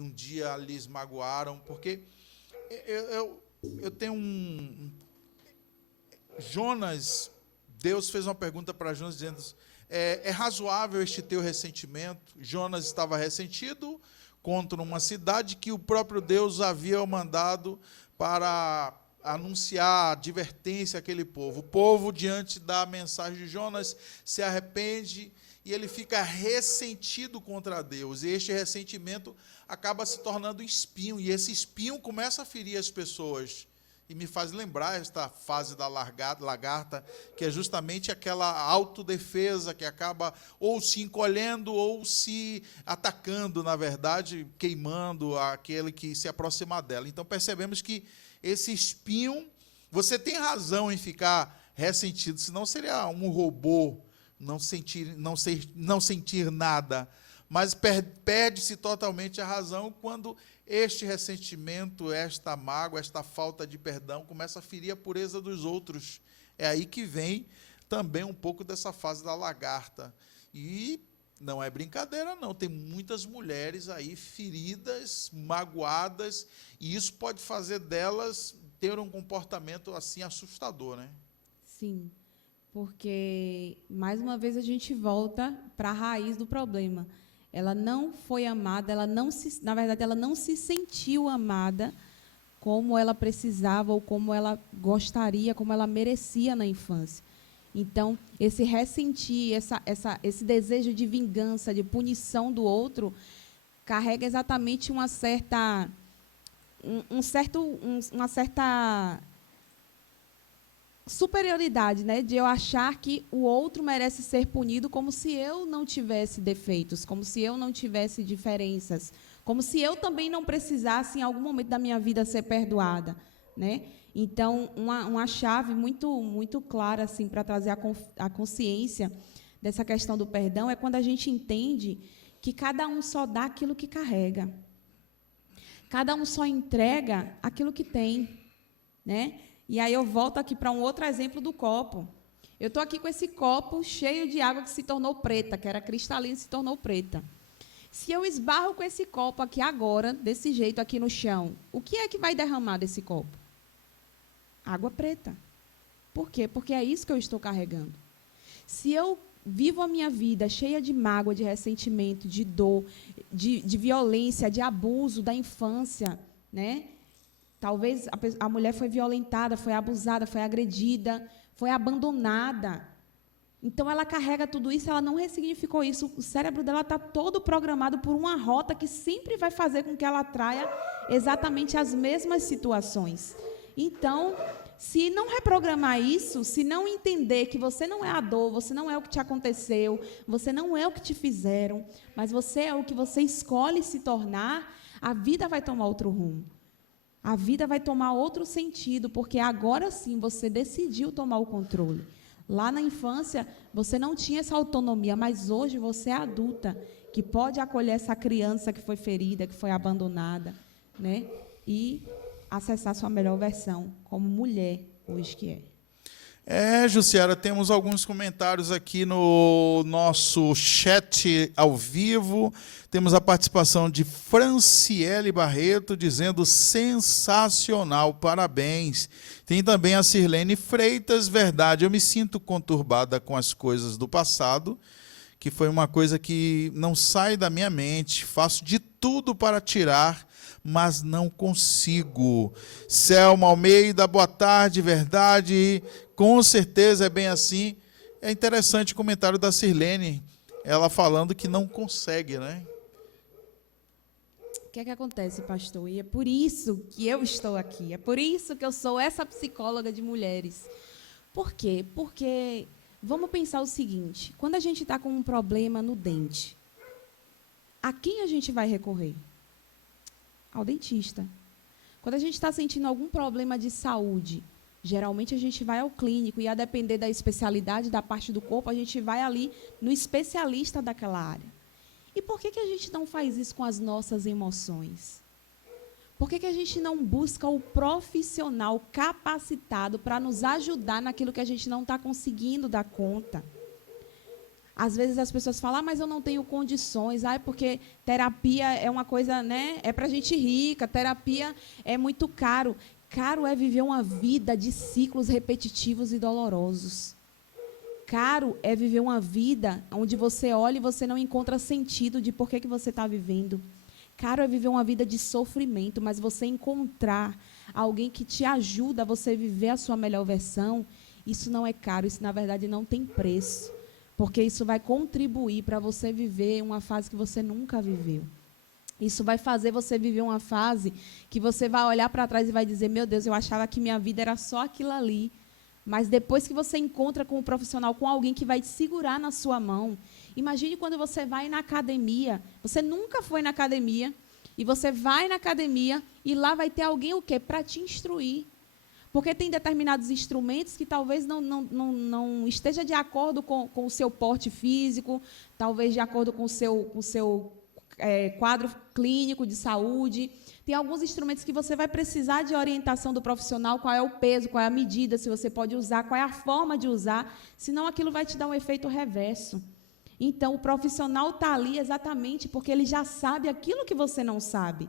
um dia lhes magoaram, porque eu tenho Jonas, Deus fez uma pergunta para Jonas dizendo, é razoável este teu ressentimento? Jonas estava ressentido contra uma cidade que o próprio Deus havia mandado para anunciar advertência àquele povo. O povo, diante da mensagem de Jonas, se arrepende e ele fica ressentido contra Deus. E este ressentimento acaba se tornando espinho, e esse espinho começa a ferir as pessoas. E me faz lembrar esta fase da lagarta, que é justamente aquela autodefesa que acaba ou se encolhendo ou se atacando, na verdade, queimando aquele que se aproxima dela. Então, percebemos que esse espinho, você tem razão em ficar ressentido, senão seria um robô, não sentir nada. Mas perde-se totalmente a razão quando este ressentimento, esta mágoa, esta falta de perdão começa a ferir a pureza dos outros. É aí que vem também um pouco dessa fase da lagarta. E não é brincadeira, não. Tem muitas mulheres aí feridas, magoadas, e isso pode fazer delas ter um comportamento assim assustador, né? Sim, porque, mais uma vez, a gente volta para a raiz do problema. Ela não foi amada, na verdade, ela não se sentiu amada como ela precisava ou como ela gostaria, como ela merecia na infância. Então, esse ressentir, esse desejo de vingança, de punição do outro, carrega exatamente uma certa superioridade, né, de eu achar que o outro merece ser punido como se eu não tivesse defeitos, como se eu não tivesse diferenças, como se eu também não precisasse, em algum momento da minha vida, ser perdoada, né? Então, uma chave muito clara assim, para trazer a consciência dessa questão do perdão é quando a gente entende que cada um só dá aquilo que carrega. Cada um só entrega aquilo que tem, né? E aí eu volto aqui para um outro exemplo do copo. Eu estou aqui com esse copo cheio de água que se tornou preta, que era cristalina e se tornou preta. Se eu esbarro com esse copo aqui agora, desse jeito aqui no chão, o que é que vai derramar desse copo? Água preta. Por quê? Porque é isso que eu estou carregando. Se eu vivo a minha vida cheia de mágoa, de ressentimento, de dor, de violência, de abuso da infância, né? Talvez a mulher foi violentada, foi abusada, foi agredida, foi abandonada. Então, ela carrega tudo isso, ela não ressignificou isso. O cérebro dela está todo programado por uma rota que sempre vai fazer com que ela atraia exatamente as mesmas situações. Então, se não reprogramar isso, se não entender que você não é a dor, você não é o que te aconteceu, você não é o que te fizeram, mas você é o que você escolhe se tornar, a vida vai tomar outro rumo. A vida vai tomar outro sentido, porque agora sim você decidiu tomar o controle. Lá na infância, você não tinha essa autonomia, mas hoje você é adulta, que pode acolher essa criança que foi ferida, que foi abandonada, né? E acessar sua melhor versão, como mulher hoje que é. Jussiara, temos alguns comentários aqui no nosso chat ao vivo. Temos a participação de Franciele Barreto, dizendo sensacional, parabéns. Tem também a Sirlene Freitas, verdade, eu me sinto conturbada com as coisas do passado, que foi uma coisa que não sai da minha mente, faço de tudo para tirar, mas não consigo. Selma Almeida, boa tarde, verdade, com certeza é bem assim. É interessante o comentário da Sirlene, ela falando que não consegue, né? O que é que acontece, pastor? E é por isso que eu estou aqui, é por isso que eu sou essa psicóloga de mulheres. Por quê? Porque, vamos pensar o seguinte, quando a gente está com um problema no dente, a quem a gente vai recorrer? Ao dentista. Quando a gente está sentindo algum problema de saúde, geralmente a gente vai ao clínico e, a depender da especialidade da parte do corpo, a gente vai ali no especialista daquela área. E por que a gente não faz isso com as nossas emoções? Por que a gente não busca o profissional capacitado para nos ajudar naquilo que a gente não está conseguindo dar conta? Às vezes as pessoas falam, mas eu não tenho condições, é porque terapia é uma coisa, né? É para gente rica, terapia é muito caro. Caro é viver uma vida de ciclos repetitivos e dolorosos. Caro é viver uma vida onde você olha e você não encontra sentido de por que você está vivendo. Caro é viver uma vida de sofrimento, mas você encontrar alguém que te ajuda a você viver a sua melhor versão, isso não é caro, isso, na verdade, não tem preço. Porque isso vai contribuir para você viver uma fase que você nunca viveu. Isso vai fazer você viver uma fase que você vai olhar para trás e vai dizer, meu Deus, eu achava que minha vida era só aquilo ali. Mas depois que você encontra com um profissional, com alguém que vai te segurar na sua mão, imagine quando você vai na academia, você nunca foi na academia, e você vai na academia e lá vai ter alguém o quê? Para te instruir. Porque tem determinados instrumentos que talvez não esteja de acordo com o seu porte físico, talvez de acordo com o seu quadro clínico de saúde. Tem alguns instrumentos que você vai precisar de orientação do profissional, qual é o peso, qual é a medida, se você pode usar, qual é a forma de usar, senão aquilo vai te dar um efeito reverso. Então, o profissional está ali exatamente porque ele já sabe aquilo que você não sabe.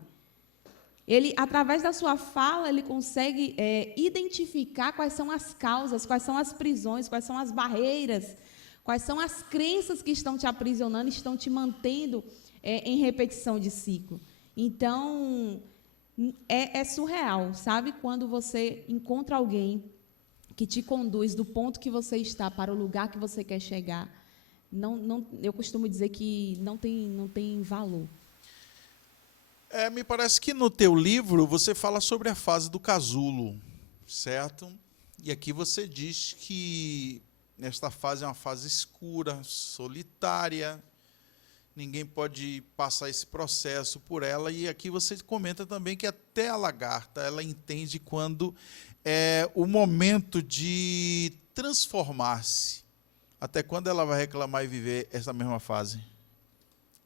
Ele, através da sua fala, ele consegue identificar quais são as causas, quais são as prisões, quais são as barreiras, quais são as crenças que estão te aprisionando, estão te mantendo em repetição de ciclo. Então, É surreal, sabe? Quando você encontra alguém que te conduz do ponto que você está para o lugar que você quer chegar. Eu costumo dizer que não tem valor. Me parece que no teu livro você fala sobre a fase do casulo, certo? E aqui você diz que esta fase é uma fase escura, solitária, ninguém pode passar esse processo por ela, e aqui você comenta também que até a lagarta, ela entende quando é o momento de transformar-se. Até quando ela vai reclamar e viver essa mesma fase?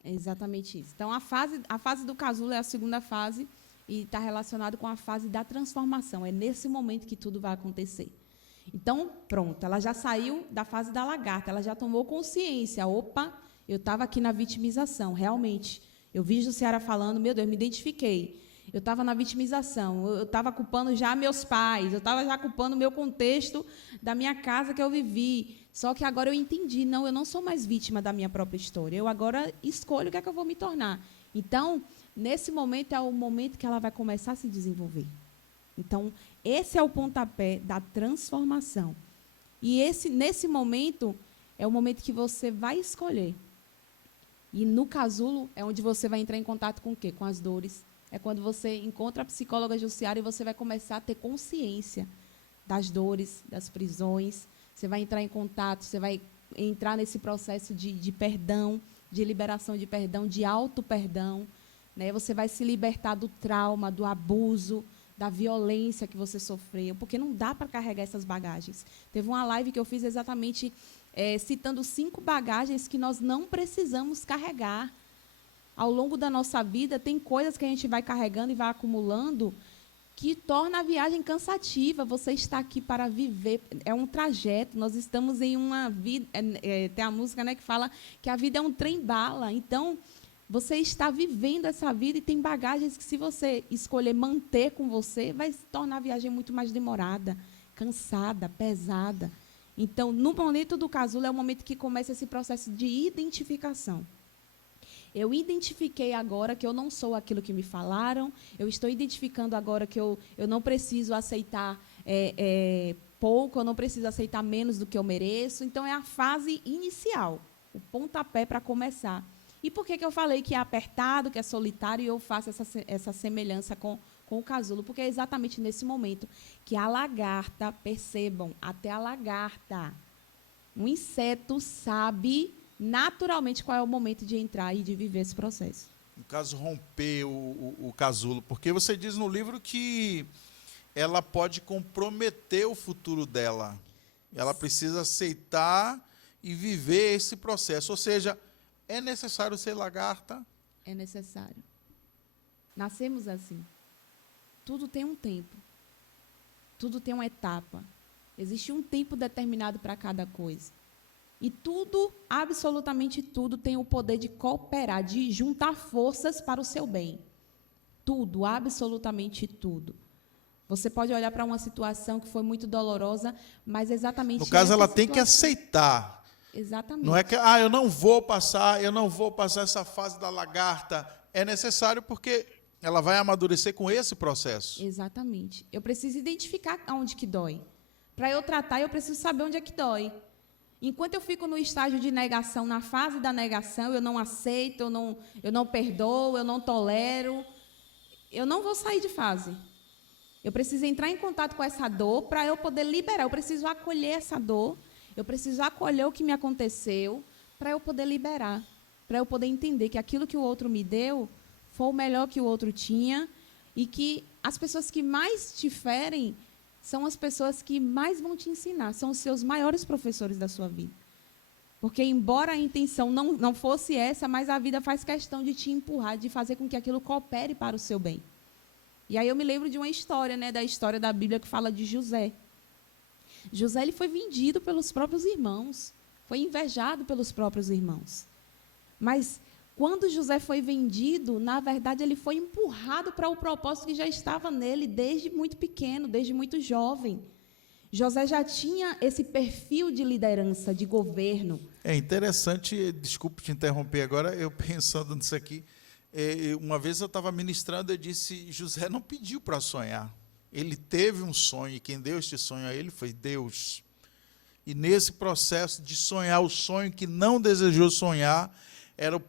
É exatamente isso. Então, a fase do casulo é a segunda fase e está relacionado com a fase da transformação. É nesse momento que tudo vai acontecer. Então, pronto, ela já saiu da fase da lagarta, ela já tomou consciência. Opa, eu estava aqui na vitimização, realmente. Eu vi Jussiara falando, meu Deus, me identifiquei. Eu estava na vitimização, eu estava culpando já meus pais, eu estava já culpando o meu contexto da minha casa que eu vivi. Só que agora eu entendi, não, eu não sou mais vítima da minha própria história, eu agora escolho o que é que eu vou me tornar. Então, nesse momento é o momento que ela vai começar a se desenvolver. Então, esse é o pontapé da transformação. E nesse momento, é o momento que você vai escolher. E no casulo é onde você vai entrar em contato com o quê? Com as dores. É quando você encontra a psicóloga Jussiara e você vai começar a ter consciência das dores, das prisões. Você vai entrar em contato, você vai entrar nesse processo de perdão, de liberação de perdão, de auto-perdão. Né? Você vai se libertar do trauma, do abuso, da violência que você sofreu, porque não dá para carregar essas bagagens. Teve uma live que eu fiz exatamente citando 5 bagagens que nós não precisamos carregar. Ao longo da nossa vida, tem coisas que a gente vai carregando e vai acumulando que torna a viagem cansativa. Você está aqui para viver, é um trajeto, nós estamos em uma vida, tem a música, né, que fala que a vida é um trem-bala. Então, você está vivendo essa vida e tem bagagens que, se você escolher manter com você, vai tornar a viagem muito mais demorada, cansada, pesada. Então, no momento do casulo, é o momento que começa esse processo de identificação. Eu identifiquei agora que eu não sou aquilo que me falaram, eu estou identificando agora que eu não preciso aceitar pouco, eu não preciso aceitar menos do que eu mereço. Então, é a fase inicial, o pontapé para começar. E por que eu falei que é apertado, que é solitário, e eu faço essa semelhança com o casulo? Porque é exatamente nesse momento que a lagarta, percebam, até a lagarta, um inseto sabe naturalmente qual é o momento de entrar e de viver esse processo. No caso, romper o casulo, porque você diz no livro que ela pode comprometer o futuro dela. Ela precisa aceitar e viver esse processo. Ou seja, é necessário ser lagarta? É necessário. Nascemos assim. Tudo tem um tempo. Tudo tem uma etapa. Existe um tempo determinado para cada coisa. E tudo, absolutamente tudo, tem o poder de cooperar, de juntar forças para o seu bem. Tudo, absolutamente tudo. Você pode olhar para uma situação que foi muito dolorosa, mas exatamente... No caso, ela tem que aceitar. Exatamente. Não é que, eu não vou passar essa fase da lagarta. É necessário porque ela vai amadurecer com esse processo. Exatamente. Eu preciso identificar onde que dói. Para eu tratar, eu preciso saber onde é que dói. Enquanto eu fico no estágio de negação, na fase da negação, eu não aceito, eu não perdoo, eu não tolero, eu não vou sair de fase. Eu preciso entrar em contato com essa dor para eu poder liberar. Eu preciso acolher essa dor, eu preciso acolher o que me aconteceu para eu poder liberar, para eu poder entender que aquilo que o outro me deu foi o melhor que o outro tinha e que as pessoas que mais te ferem são as pessoas que mais vão te ensinar, são os seus maiores professores da sua vida. Porque, embora a intenção não fosse essa, mas a vida faz questão de te empurrar, de fazer com que aquilo coopere para o seu bem. E aí eu me lembro de uma história, da história da Bíblia que fala de José. José ele foi vendido pelos próprios irmãos, foi invejado pelos próprios irmãos. Mas, quando José foi vendido, na verdade, ele foi empurrado para o propósito que já estava nele desde muito pequeno, desde muito jovem. José já tinha esse perfil de liderança, de governo. É interessante, desculpe te interromper agora, eu pensando nisso aqui, Uma vez eu estava ministrando, eu disse, José não pediu para sonhar. Ele teve um sonho, e quem deu este sonho a ele foi Deus. E nesse processo de sonhar o sonho que não desejou sonhar, era o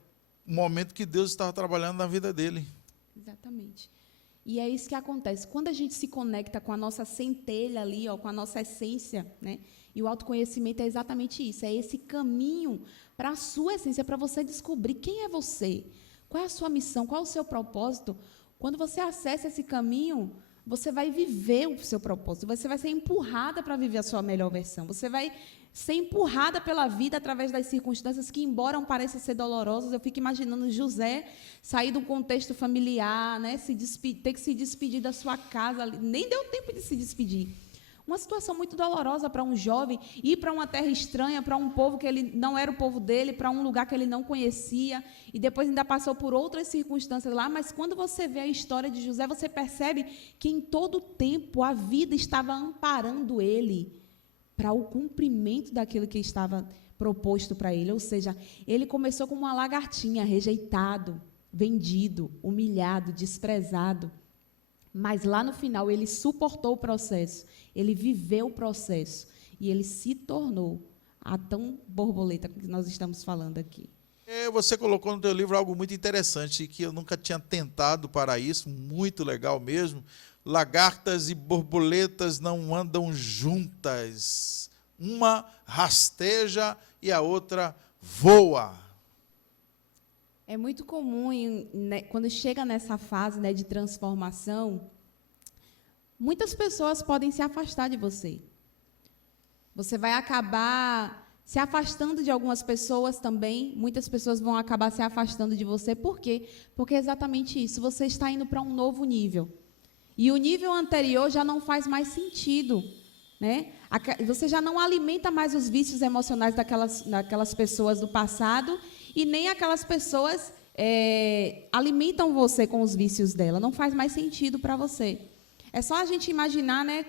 momento que Deus estava trabalhando na vida dele. Exatamente. E é isso que acontece. Quando a gente se conecta com a nossa centelha ali, ó, com a nossa essência, né? E o autoconhecimento é exatamente isso, é esse caminho para a sua essência, para você descobrir quem é você, qual é a sua missão, qual é o seu propósito. Quando você acessa esse caminho, você vai viver o seu propósito, você vai ser empurrada para viver a sua melhor versão, você vai ser empurrada pela vida através das circunstâncias que, embora pareçam ser dolorosas, eu fico imaginando José sair de um contexto familiar, né, ter que se despedir da sua casa, nem deu tempo de se despedir. Uma situação muito dolorosa para um jovem, ir para uma terra estranha, para um povo que ele não era o povo dele, para um lugar que ele não conhecia, e depois ainda passou por outras circunstâncias lá, mas quando você vê a história de José, você percebe que em todo o tempo a vida estava amparando ele para o cumprimento daquilo que estava proposto para ele, ou seja, ele começou como uma lagartinha, rejeitado, vendido, humilhado, desprezado, mas lá no final ele suportou o processo, ele viveu o processo e ele se tornou a tão borboleta que nós estamos falando aqui. Você colocou no teu livro algo muito interessante, que eu nunca tinha tentado para isso, muito legal mesmo. Lagartas e borboletas não andam juntas. Uma rasteja e a outra voa. É muito comum, quando chega nessa fase, né, de transformação, muitas pessoas podem se afastar de você. Você vai acabar se afastando de algumas pessoas também. Muitas pessoas vão acabar se afastando de você. Por quê? Porque é exatamente isso. Você está indo para um novo nível. E o nível anterior já não faz mais sentido, né? Você já não alimenta mais os vícios emocionais daquelas pessoas do passado, e nem aquelas pessoas alimentam você com os vícios dela. Não faz mais sentido para você. É só a gente imaginar, né,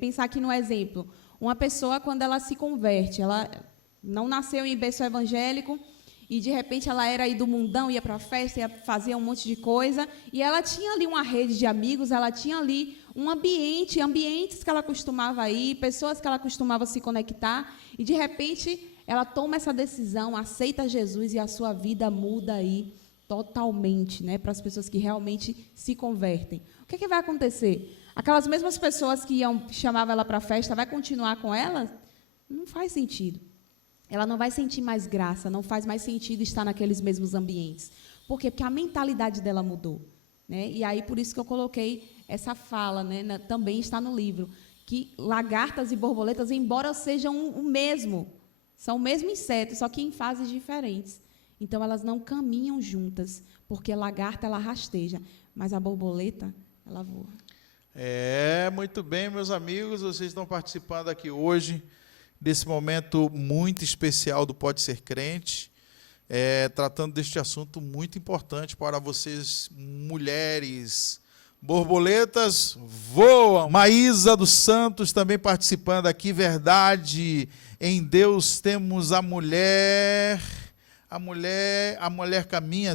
pensar aqui no exemplo. Uma pessoa, quando ela se converte, ela não nasceu em berço evangélico, e, de repente, ela era aí do mundão, ia para a festa, fazia um monte de coisa, e ela tinha ali uma rede de amigos, ela tinha ali um ambientes que ela costumava ir, pessoas que ela costumava se conectar, e, de repente, ela toma essa decisão, aceita Jesus, e a sua vida muda aí totalmente, né, para as pessoas que realmente se convertem. O que vai acontecer? Aquelas mesmas pessoas que chamavam ela para a festa, vai continuar com ela? Não faz sentido. Ela não vai sentir mais graça, não faz mais sentido estar naqueles mesmos ambientes. Por quê? Porque a mentalidade dela mudou, né? E aí, por isso que eu coloquei essa fala, né? Também está no livro, que lagartas e borboletas, embora sejam o mesmo, são o mesmo inseto, só que em fases diferentes. Então, elas não caminham juntas, porque a lagarta, ela rasteja, mas a borboleta, ela voa. Muito bem, meus amigos, vocês estão participando aqui hoje desse momento muito especial do Pode Ser Crente, tratando deste assunto muito importante para vocês, mulheres. Borboletas voam. Maísa dos Santos também participando aqui. Verdade, em Deus temos a mulher caminha,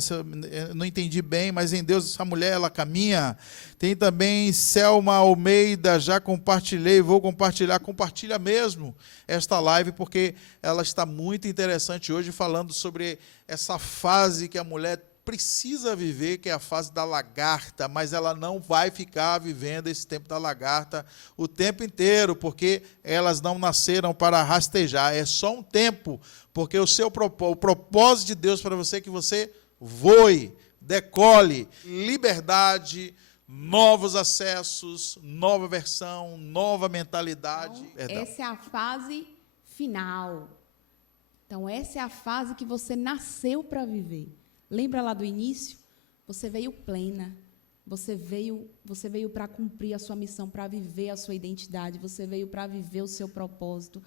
eu não entendi bem, mas em Deus essa mulher, ela caminha. Tem também Selma Almeida, já compartilhei, vou compartilhar, compartilha mesmo esta live, porque ela está muito interessante hoje, falando sobre essa fase que a mulher precisa viver, que é a fase da lagarta, mas ela não vai ficar vivendo esse tempo da lagarta o tempo inteiro, porque elas não nasceram para rastejar, é só um tempo, porque o propósito de Deus para você é que você voe, decole, liberdade, novos acessos, nova versão, nova mentalidade. Então, essa é a fase final. Então, essa é a fase que você nasceu para viver. Lembra lá do início? Você veio plena. Você veio para cumprir a sua missão, para viver a sua identidade. Você veio para viver o seu propósito.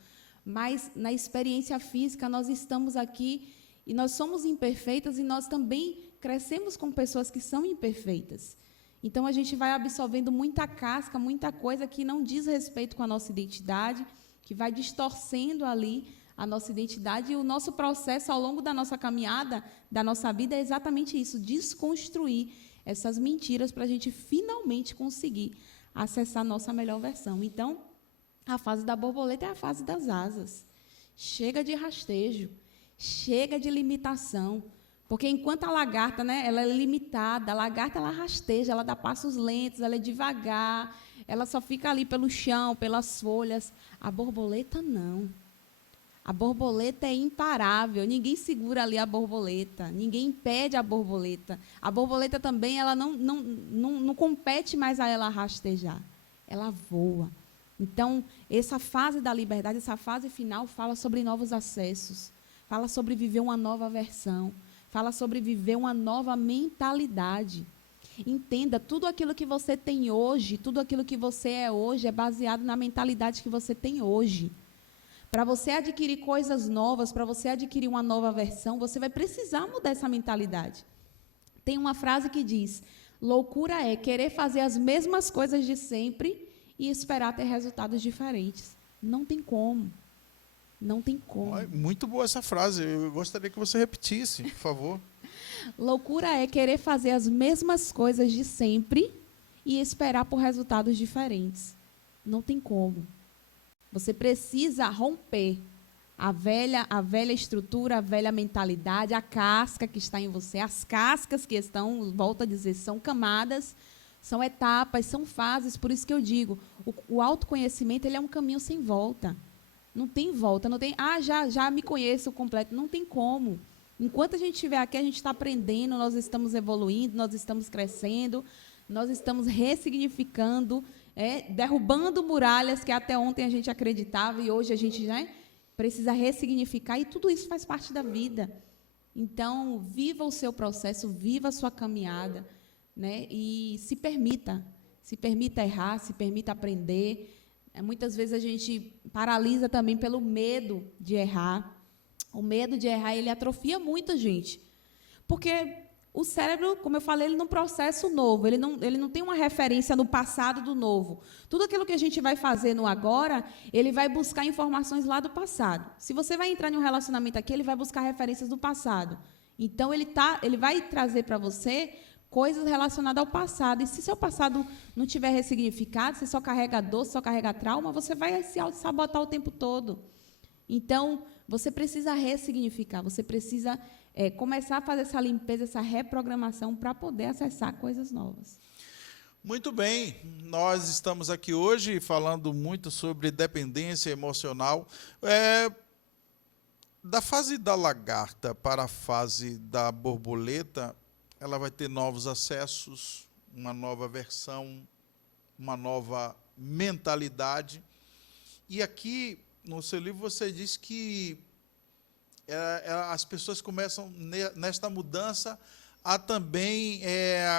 Mas, na experiência física, nós estamos aqui e nós somos imperfeitas e nós também crescemos com pessoas que são imperfeitas. Então, a gente vai absorvendo muita casca, muita coisa que não diz respeito com a nossa identidade, que vai distorcendo ali a nossa identidade, e o nosso processo ao longo da nossa caminhada, da nossa vida, é exatamente isso, desconstruir essas mentiras para a gente finalmente conseguir acessar a nossa melhor versão. Então, a fase da borboleta é a fase das asas. Chega de rastejo, chega de limitação, porque enquanto a lagarta, né, ela é limitada, a lagarta ela rasteja, ela dá passos lentos, ela é devagar, ela só fica ali pelo chão, pelas folhas. A borboleta não. A borboleta é imparável, ninguém segura ali a borboleta, ninguém impede a borboleta. A borboleta também ela não compete mais a ela rastejar, ela voa. Então, essa fase da liberdade, essa fase final, fala sobre novos acessos, fala sobre viver uma nova versão, fala sobre viver uma nova mentalidade. Entenda, tudo aquilo que você tem hoje, tudo aquilo que você é hoje, é baseado na mentalidade que você tem hoje. Para você adquirir coisas novas, para você adquirir uma nova versão, você vai precisar mudar essa mentalidade. Tem uma frase que diz: loucura é querer fazer as mesmas coisas de sempre e esperar ter resultados diferentes. Não tem como. Não tem como. Muito boa essa frase. Eu gostaria que você repetisse, por favor. Loucura é querer fazer as mesmas coisas de sempre e esperar por resultados diferentes. Não tem como. Você precisa romper a velha estrutura, a velha mentalidade, a casca que está em você, as cascas que estão, volto a dizer, são camadas, são etapas, são fases. Por isso que eu digo, o autoconhecimento ele é um caminho sem volta. Não tem volta, não tem, já me conheço completo, não tem como. Enquanto a gente estiver aqui, a gente está aprendendo, nós estamos evoluindo, nós estamos crescendo, nós estamos ressignificando, derrubando muralhas que até ontem a gente acreditava e hoje a gente precisa ressignificar, e tudo isso faz parte da vida. Então, viva o seu processo, viva a sua caminhada, e se permita errar, se permita aprender. Muitas vezes a gente paralisa também pelo medo de errar. O medo de errar, ele atrofia muito a gente. Porque o cérebro, como eu falei, ele não processa o novo, ele não tem uma referência no passado do novo. Tudo aquilo que a gente vai fazer no agora, ele vai buscar informações lá do passado. Se você vai entrar em um relacionamento aqui, ele vai buscar referências do passado. Então, ele vai trazer para você coisas relacionadas ao passado. E se seu passado não tiver ressignificado, se só carrega dor, se só carrega trauma, você vai se auto-sabotar o tempo todo. Então, você precisa ressignificar, você precisa começar a fazer essa limpeza, essa reprogramação para poder acessar coisas novas. Muito bem, nós estamos aqui hoje falando muito sobre dependência emocional. Da fase da lagarta para a fase da borboleta, ela vai ter novos acessos, uma nova versão, uma nova mentalidade. E aqui, no seu livro, você diz que as pessoas começam, nesta mudança, há também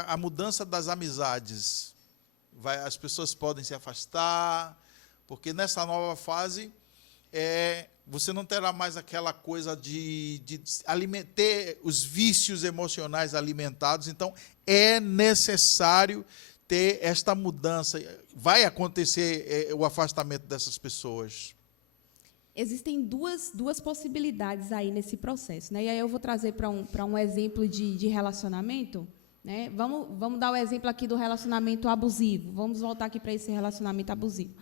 a mudança das amizades. As pessoas podem se afastar, porque nessa nova fase, você não terá mais aquela coisa de ter os vícios emocionais alimentados. Então, é necessário ter esta mudança. Vai acontecer o afastamento dessas pessoas. Existem duas possibilidades aí nesse processo, E aí eu vou trazer para um exemplo de relacionamento. Vamos dar o exemplo aqui do relacionamento abusivo. Vamos voltar aqui para esse relacionamento abusivo.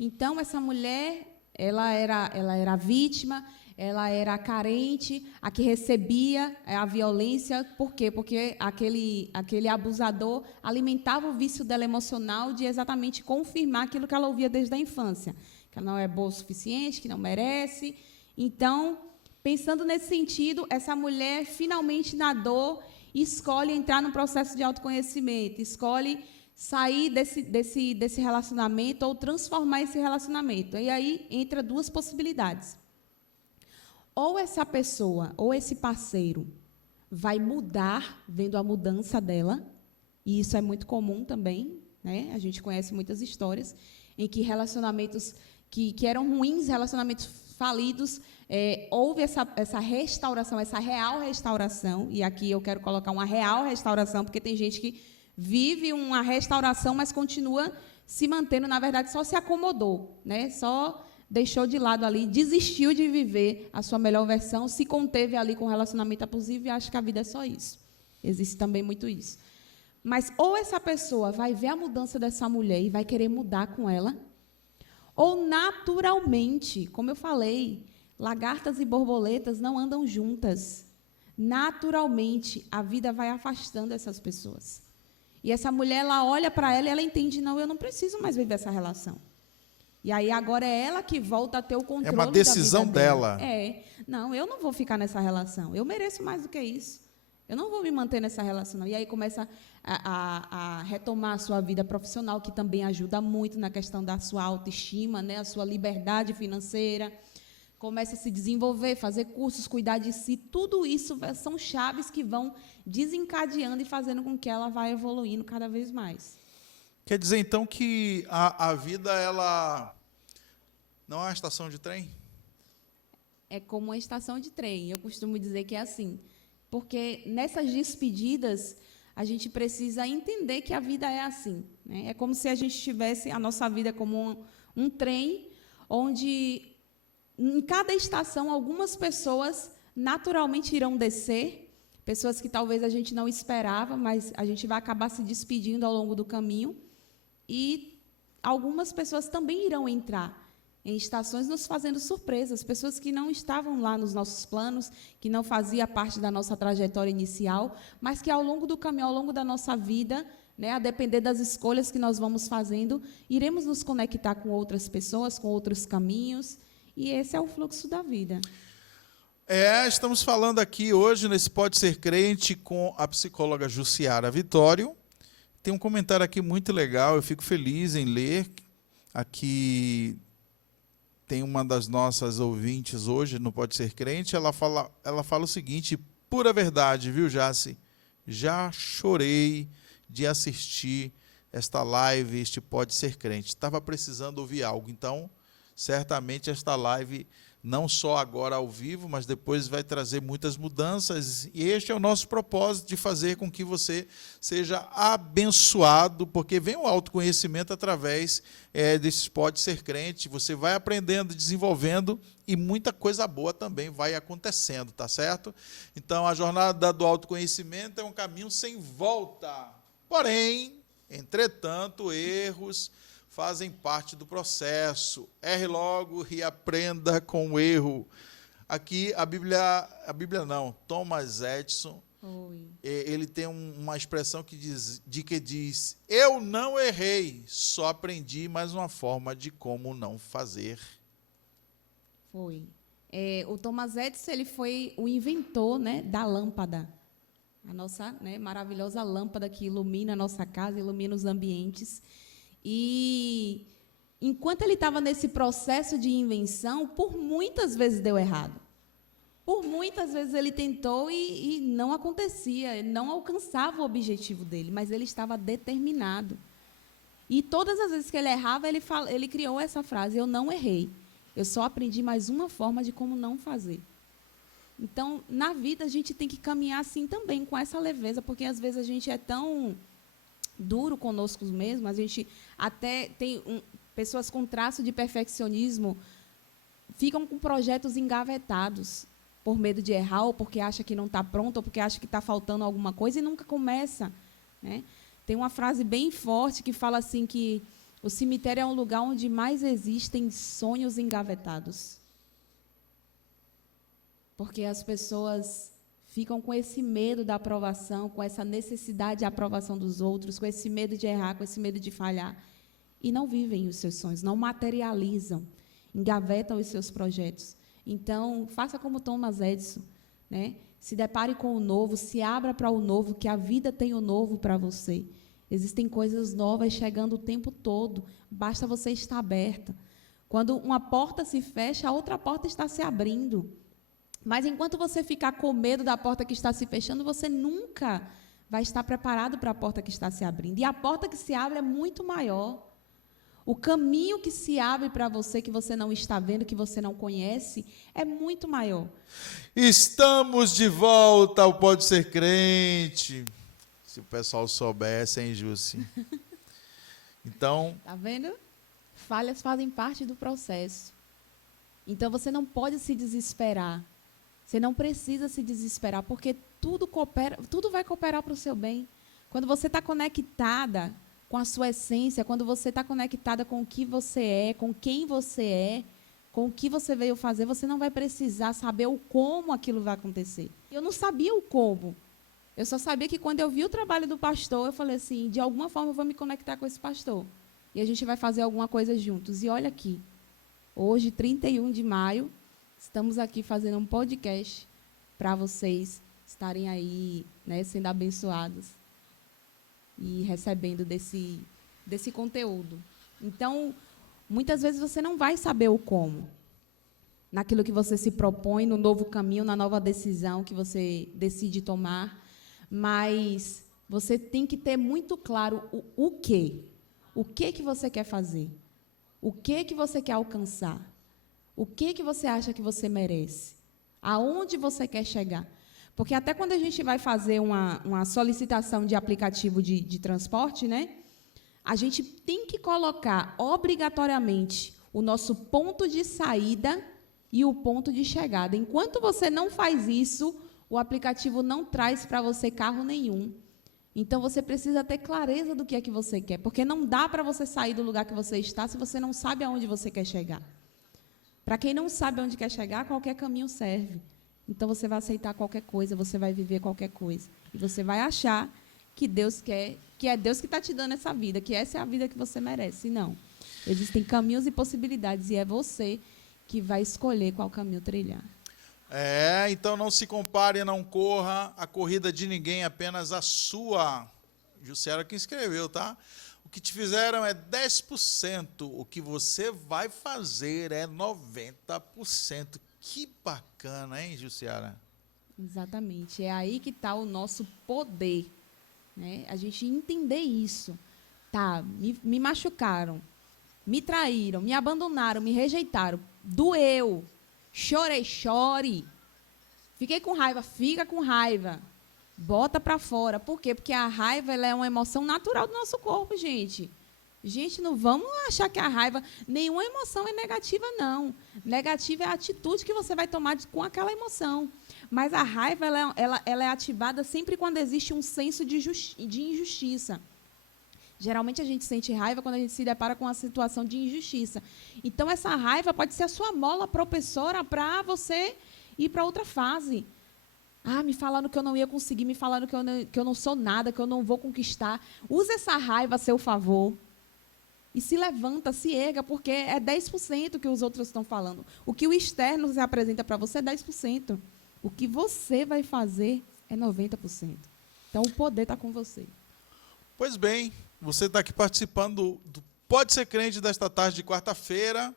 Então, essa mulher, ela era vítima, ela era carente, a que recebia a violência. Por quê? Porque aquele abusador alimentava o vício dela emocional de exatamente confirmar aquilo que ela ouvia desde a infância, que ela não é boa o suficiente, que não merece. Então, pensando nesse sentido, essa mulher, finalmente, na dor, escolhe entrar no processo de autoconhecimento, escolhe sair desse relacionamento ou transformar esse relacionamento. E aí entra duas possibilidades. Ou essa pessoa, ou esse parceiro, vai mudar, vendo a mudança dela, e isso é muito comum também, A gente conhece muitas histórias em que relacionamentos que eram ruins, relacionamentos falidos, houve essa restauração, essa real restauração, e aqui eu quero colocar uma real restauração, porque tem gente que vive uma restauração, mas continua se mantendo, na verdade, só se acomodou, Só deixou de lado ali, desistiu de viver a sua melhor versão, se conteve ali com um relacionamento abusivo e acha que a vida é só isso. Existe também muito isso. Mas ou essa pessoa vai ver a mudança dessa mulher e vai querer mudar com ela, ou naturalmente, como eu falei, lagartas e borboletas não andam juntas. Naturalmente, a vida vai afastando essas pessoas. E essa mulher, ela olha para ela e ela entende, não, eu não preciso mais viver essa relação. E aí agora é ela que volta a ter o controle da vida dela. É uma decisão dela. Não, eu não vou ficar nessa relação. Eu mereço mais do que isso. Eu não vou me manter nessa relação, não. E aí começa a retomar a sua vida profissional, que também ajuda muito na questão da sua autoestima, né? A sua liberdade financeira. Começa a se desenvolver, fazer cursos, cuidar de si. Tudo isso são chaves que vão desencadeando e fazendo com que ela vá evoluindo cada vez mais. Quer dizer, então, que a vida, ela não é uma estação de trem? É como uma estação de trem. Eu costumo dizer que é assim. Porque nessas despedidas, a gente precisa entender que a vida é assim, né? É como se a gente tivesse a nossa vida como um trem, onde, em cada estação, algumas pessoas naturalmente irão descer, pessoas que talvez a gente não esperava, mas a gente vai acabar se despedindo ao longo do caminho, e algumas pessoas também irão entrar em estações nos fazendo surpresas, pessoas que não estavam lá nos nossos planos, que não faziam parte da nossa trajetória inicial, mas que ao longo do caminho, ao longo da nossa vida, né, a depender das escolhas que nós vamos fazendo, iremos nos conectar com outras pessoas, com outros caminhos, e esse é o fluxo da vida. Estamos falando aqui hoje, nesse Pode Ser Crente, com a psicóloga Jussiara Vitório. Tem um comentário aqui muito legal, eu fico feliz em ler. Aqui tem uma das nossas ouvintes hoje, no Pode Ser Crente, ela fala o seguinte: pura verdade, viu, Jaci? Já chorei de assistir esta live, este Pode Ser Crente. Estava precisando ouvir algo, então, certamente esta live, não só agora ao vivo, mas depois vai trazer muitas mudanças, e este é o nosso propósito, de fazer com que você seja abençoado, porque vem o autoconhecimento através desses Pode Ser Crente, você vai aprendendo, desenvolvendo, e muita coisa boa também vai acontecendo, tá certo? Então, a jornada do autoconhecimento é um caminho sem volta, porém, entretanto, erros fazem parte do processo. Erre logo e aprenda com o erro. Aqui, a Bíblia não, Thomas Edison, ele tem uma expressão que diz, eu não errei, só aprendi mais uma forma de como não fazer. O Thomas Edison, ele foi o inventor, né, da lâmpada. A nossa, né, maravilhosa lâmpada que ilumina a nossa casa, ilumina os ambientes. E, enquanto ele estava nesse processo de invenção, por muitas vezes deu errado. Por muitas vezes ele tentou e não acontecia, não alcançava o objetivo dele, mas ele estava determinado. E todas as vezes que ele errava, ele criou essa frase, eu não errei, eu só aprendi mais uma forma de como não fazer. Então, na vida, a gente tem que caminhar assim também, com essa leveza, porque às vezes a gente é tão duro conosco mesmo, a gente até tem pessoas com traço de perfeccionismo, ficam com projetos engavetados, por medo de errar, ou porque acha que não está pronto, ou porque acha que está faltando alguma coisa, e nunca começa, né? Tem uma frase bem forte que fala assim que o cemitério é um lugar onde mais existem sonhos engavetados. Porque as pessoas ficam com esse medo da aprovação, com essa necessidade de aprovação dos outros, com esse medo de errar, com esse medo de falhar, e não vivem os seus sonhos, não materializam, engavetam os seus projetos. Então, faça como Thomas Edison, né? Se depare com o novo, se abra para o novo, que a vida tem o novo para você. Existem coisas novas chegando o tempo todo, basta você estar aberta. Quando uma porta se fecha, a outra porta está se abrindo. Mas enquanto você ficar com medo da porta que está se fechando, você nunca vai estar preparado para a porta que está se abrindo. E a porta que se abre é muito maior. O caminho que se abre para você, que você não está vendo, que você não conhece, é muito maior. Estamos de volta ao Pode Ser Crente. Se o pessoal soubesse, hein, Jussi? Então... Tá vendo? Falhas fazem parte do processo. Então, você não pode se desesperar. Você não precisa se desesperar, porque tudo vai cooperar para o seu bem. Quando você está conectada com a sua essência, quando você está conectada com o que você é, com quem você é, com o que você veio fazer, você não vai precisar saber o como aquilo vai acontecer. Eu não sabia o como. Eu só sabia que quando eu vi o trabalho do pastor, eu falei assim, de alguma forma eu vou me conectar com esse pastor. E a gente vai fazer alguma coisa juntos. E olha aqui, hoje, 31 de maio, estamos aqui fazendo um podcast para vocês estarem aí, né, sendo abençoados e recebendo desse conteúdo. Então, muitas vezes você não vai saber o como, naquilo que você se propõe, no novo caminho, na nova decisão que você decide tomar, mas você tem que ter muito claro o quê. O que você quer fazer? O que você quer alcançar? O que você acha que você merece? Aonde você quer chegar? Porque até quando a gente vai fazer uma solicitação de aplicativo de transporte, né, a gente tem que colocar obrigatoriamente o nosso ponto de saída e o ponto de chegada. Enquanto você não faz isso, o aplicativo não traz para você carro nenhum. Então, você precisa ter clareza do que é que você quer, porque não dá para você sair do lugar que você está se você não sabe aonde você quer chegar. Para quem não sabe aonde quer chegar, qualquer caminho serve. Então, você vai aceitar qualquer coisa, você vai viver qualquer coisa. E você vai achar que Deus quer, que é Deus que está te dando essa vida, que essa é a vida que você merece. Não. Existem caminhos e possibilidades, e é você que vai escolher qual caminho trilhar. Então não se compare, não corra a corrida de ninguém, apenas a sua. Jussiara que escreveu, tá? O que te fizeram é 10%, o que você vai fazer é 90%. Que bacana, hein, Jussiara? Exatamente. É aí que está o nosso poder, né? A gente entender isso. Tá, me machucaram, me traíram, me abandonaram, me rejeitaram, doeu. Chorei, chore. Fiquei com raiva, fica com raiva. Bota para fora. Por quê? Porque a raiva ela é uma emoção natural do nosso corpo, gente. Gente, não vamos achar que a raiva... Nenhuma emoção é negativa, não. Negativa é a atitude que você vai tomar com aquela emoção. Mas a raiva ela é ativada sempre quando existe um senso de injustiça. Geralmente, a gente sente raiva quando a gente se depara com uma situação de injustiça. Então, essa raiva pode ser a sua mola propulsora para você ir para outra fase. Me falaram que eu não ia conseguir, me falaram que eu não sou nada, que eu não vou conquistar. Use essa raiva a seu favor. E se levanta, se erga, porque é 10% que os outros estão falando. O que o externo se apresenta para você é 10%. O que você vai fazer é 90%. Então, o poder está com você. Pois bem, você está aqui participando do Pode Ser Crente desta tarde de quarta-feira.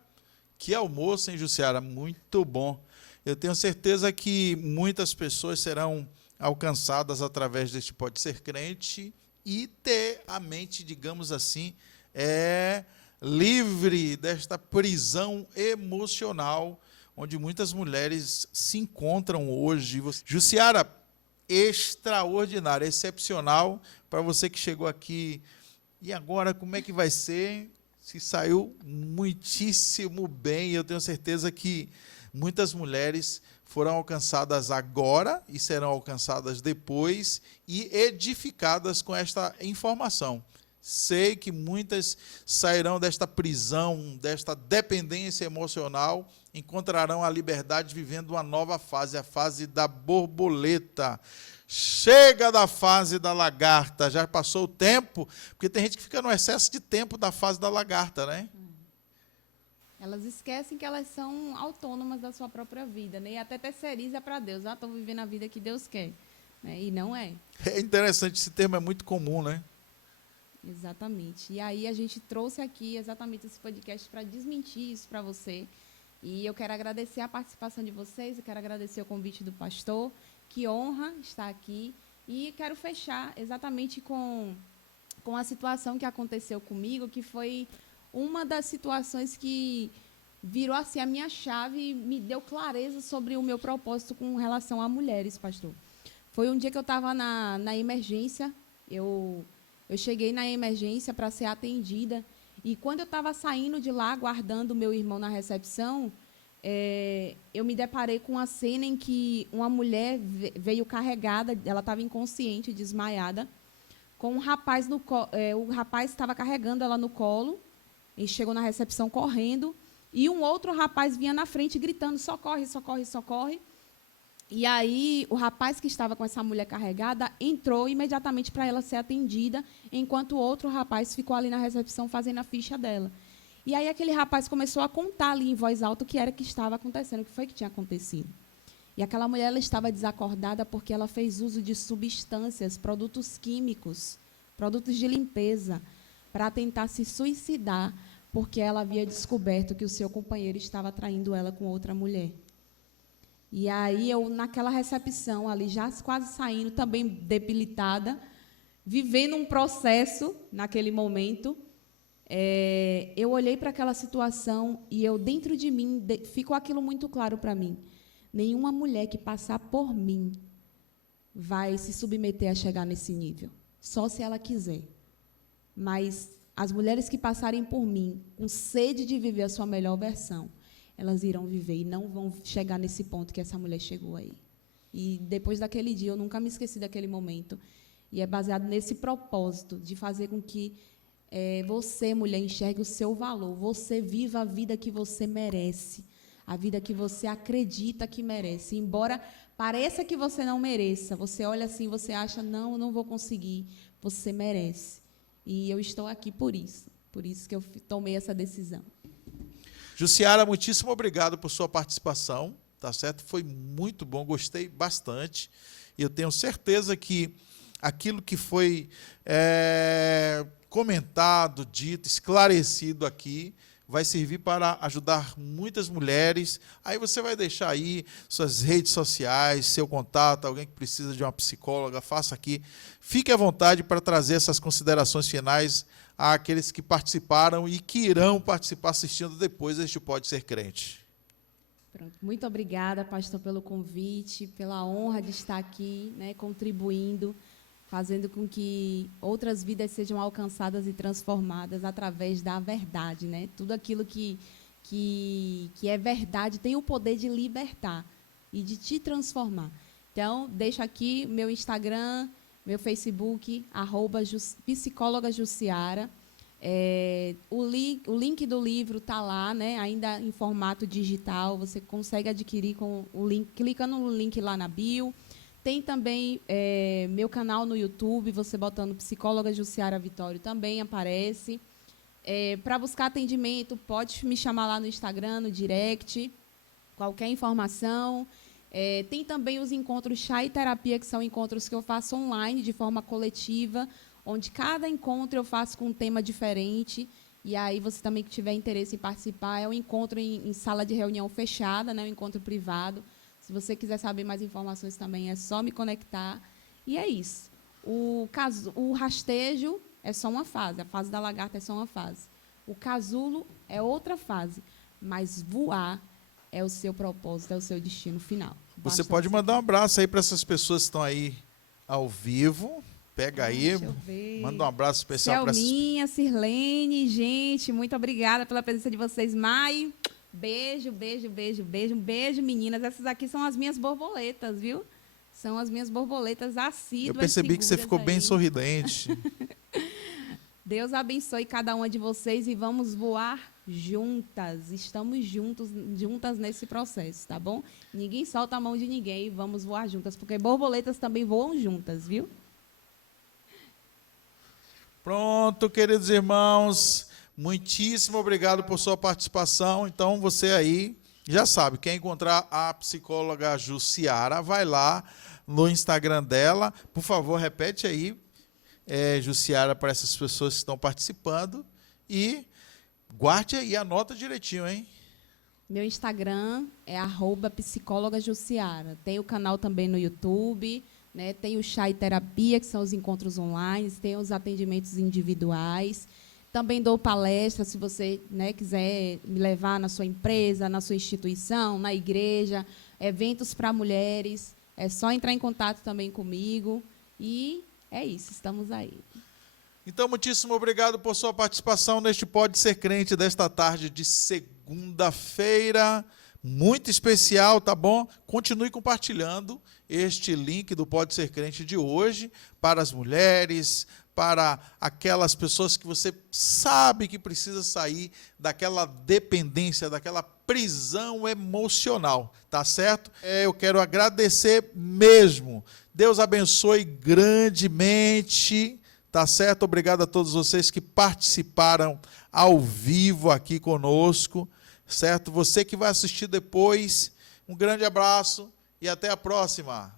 Que almoço, hein, Jussiara? Muito bom. Eu tenho certeza que muitas pessoas serão alcançadas através deste Pode Ser Crente e ter a mente, digamos assim, livre desta prisão emocional onde muitas mulheres se encontram hoje. Jussiara, extraordinário, excepcional para você que chegou aqui. E agora, como é que vai ser? Se saiu muitíssimo bem. Eu tenho certeza que muitas mulheres foram alcançadas agora e serão alcançadas depois e edificadas com esta informação. Sei que muitas sairão desta prisão, desta dependência emocional, encontrarão a liberdade vivendo uma nova fase, a fase da borboleta. Chega da fase da lagarta, já passou o tempo, porque tem gente que fica no excesso de tempo da fase da lagarta, né? Elas esquecem que elas são autônomas da sua própria vida, né? E até terceiriza para Deus. Estou vivendo a vida que Deus quer. Né? E não é. É interessante, esse termo é muito comum, né? Exatamente. E aí a gente trouxe aqui exatamente esse podcast para desmentir isso para você. E eu quero agradecer a participação de vocês, eu quero agradecer o convite do pastor. Que honra estar aqui. E quero fechar exatamente com a situação que aconteceu comigo, que foi uma das situações que virou assim a minha chave e me deu clareza sobre o meu propósito com relação a mulheres, pastor. Foi um dia que eu estava na emergência, eu cheguei na emergência para ser atendida, e quando eu estava saindo de lá, aguardando o meu irmão na recepção, eu me deparei com uma cena em que uma mulher veio carregada, ela estava inconsciente, desmaiada, com um rapaz no colo. O rapaz estava carregando ela no colo, e chegou na recepção correndo, e um outro rapaz vinha na frente gritando: socorre, socorre, socorre. E aí o rapaz que estava com essa mulher carregada entrou imediatamente para ela ser atendida, enquanto o outro rapaz ficou ali na recepção fazendo a ficha dela. E aí aquele rapaz começou a contar ali em voz alta o que era que estava acontecendo, o que foi que tinha acontecido. E aquela mulher, ela estava desacordada porque ela fez uso de substâncias, produtos químicos, produtos de limpeza, para tentar se suicidar, porque ela havia descoberto que o seu companheiro estava traindo ela com outra mulher. E aí eu, naquela recepção ali, já quase saindo, também debilitada, vivendo um processo naquele momento, eu olhei para aquela situação e eu, dentro de mim, ficou aquilo muito claro para mim. Nenhuma mulher que passar por mim vai se submeter a chegar nesse nível, só se ela quiser. Mas as mulheres que passarem por mim, com sede de viver a sua melhor versão, elas irão viver e não vão chegar nesse ponto que essa mulher chegou aí. E depois daquele dia, eu nunca me esqueci daquele momento. E é baseado nesse propósito de fazer com que você, mulher, enxergue o seu valor. Você viva a vida que você merece, a vida que você acredita que merece. Embora pareça que você não mereça, você olha assim, você acha: não, eu não vou conseguir. Você merece. E eu estou aqui por isso que eu tomei essa decisão. Jussiara, muitíssimo obrigado por sua participação, tá certo? Foi muito bom, gostei bastante. E eu tenho certeza que aquilo que foi comentado, dito, esclarecido aqui, vai servir para ajudar muitas mulheres. Aí você vai deixar aí suas redes sociais, seu contato, alguém que precisa de uma psicóloga, faça aqui. Fique à vontade para trazer essas considerações finais àqueles que participaram e que irão participar assistindo depois este Pode Ser Crente. Pronto. Muito obrigada, pastor, pelo convite, pela honra de estar aqui, né, contribuindo, fazendo com que outras vidas sejam alcançadas e transformadas através da verdade, né? Tudo aquilo que é verdade tem o poder de libertar e de te transformar. Então, deixo aqui meu Instagram, meu Facebook, @psicóloga Jussiara. O link do livro está lá, né, ainda em formato digital, você consegue adquirir com o link, clicando no link lá na bio. Tem também meu canal no YouTube, você botando Psicóloga Jussiara Vitório também aparece. Para buscar atendimento, pode me chamar lá no Instagram, no direct, qualquer informação. Tem também os encontros Chá e Terapia, que são encontros que eu faço online, de forma coletiva, onde cada encontro eu faço com um tema diferente. E aí, você também que tiver interesse em participar, é um encontro em sala de reunião fechada, né, um encontro privado. Se você quiser saber mais informações também, é só me conectar. E é isso. O rastejo é só uma fase, a fase da lagarta é só uma fase. O casulo é outra fase, mas voar é o seu propósito, é o seu destino final. Você pode mandar um abraço aí para essas pessoas que estão aí ao vivo. Pega aí, manda um abraço especial para essas... Selminha, Sirlene, gente, muito obrigada pela presença de vocês. Mai, beijo, beijo, beijo, beijo. Um beijo, meninas. Essas aqui são as minhas borboletas, viu? São as minhas borboletas assíduas. Eu percebi que você ficou bem sorridente. Deus abençoe cada uma de vocês e vamos voar juntas. Estamos juntas nesse processo, tá bom? Ninguém solta a mão de ninguém, vamos voar juntas, porque borboletas também voam juntas, viu? Pronto, queridos irmãos, muitíssimo obrigado por sua participação. Então, você aí já sabe, quer encontrar a psicóloga Jussiara, vai lá no Instagram dela. Por favor, repete aí, Jussiara, para essas pessoas que estão participando. E guarde aí, anota direitinho, hein? Meu Instagram é @psicólogajussiara. Tem o canal também no YouTube, né? Tem o Chá e Terapia, que são os encontros online, tem os atendimentos individuais. Também dou palestra, se você, né, quiser me levar na sua empresa, na sua instituição, na igreja, eventos para mulheres. É só entrar em contato também comigo. E é isso, estamos aí. Então, muitíssimo obrigado por sua participação neste Pode Ser Crente desta tarde de segunda-feira. muito especial, tá bom? Continue compartilhando este link do Pode Ser Crente de hoje para as mulheres, para aquelas pessoas que você sabe que precisa sair daquela dependência, daquela prisão emocional, tá certo? Eu quero agradecer mesmo. Deus abençoe grandemente, tá certo? Obrigado a todos vocês que participaram ao vivo aqui conosco, certo? Você que vai assistir depois, um grande abraço e até a próxima.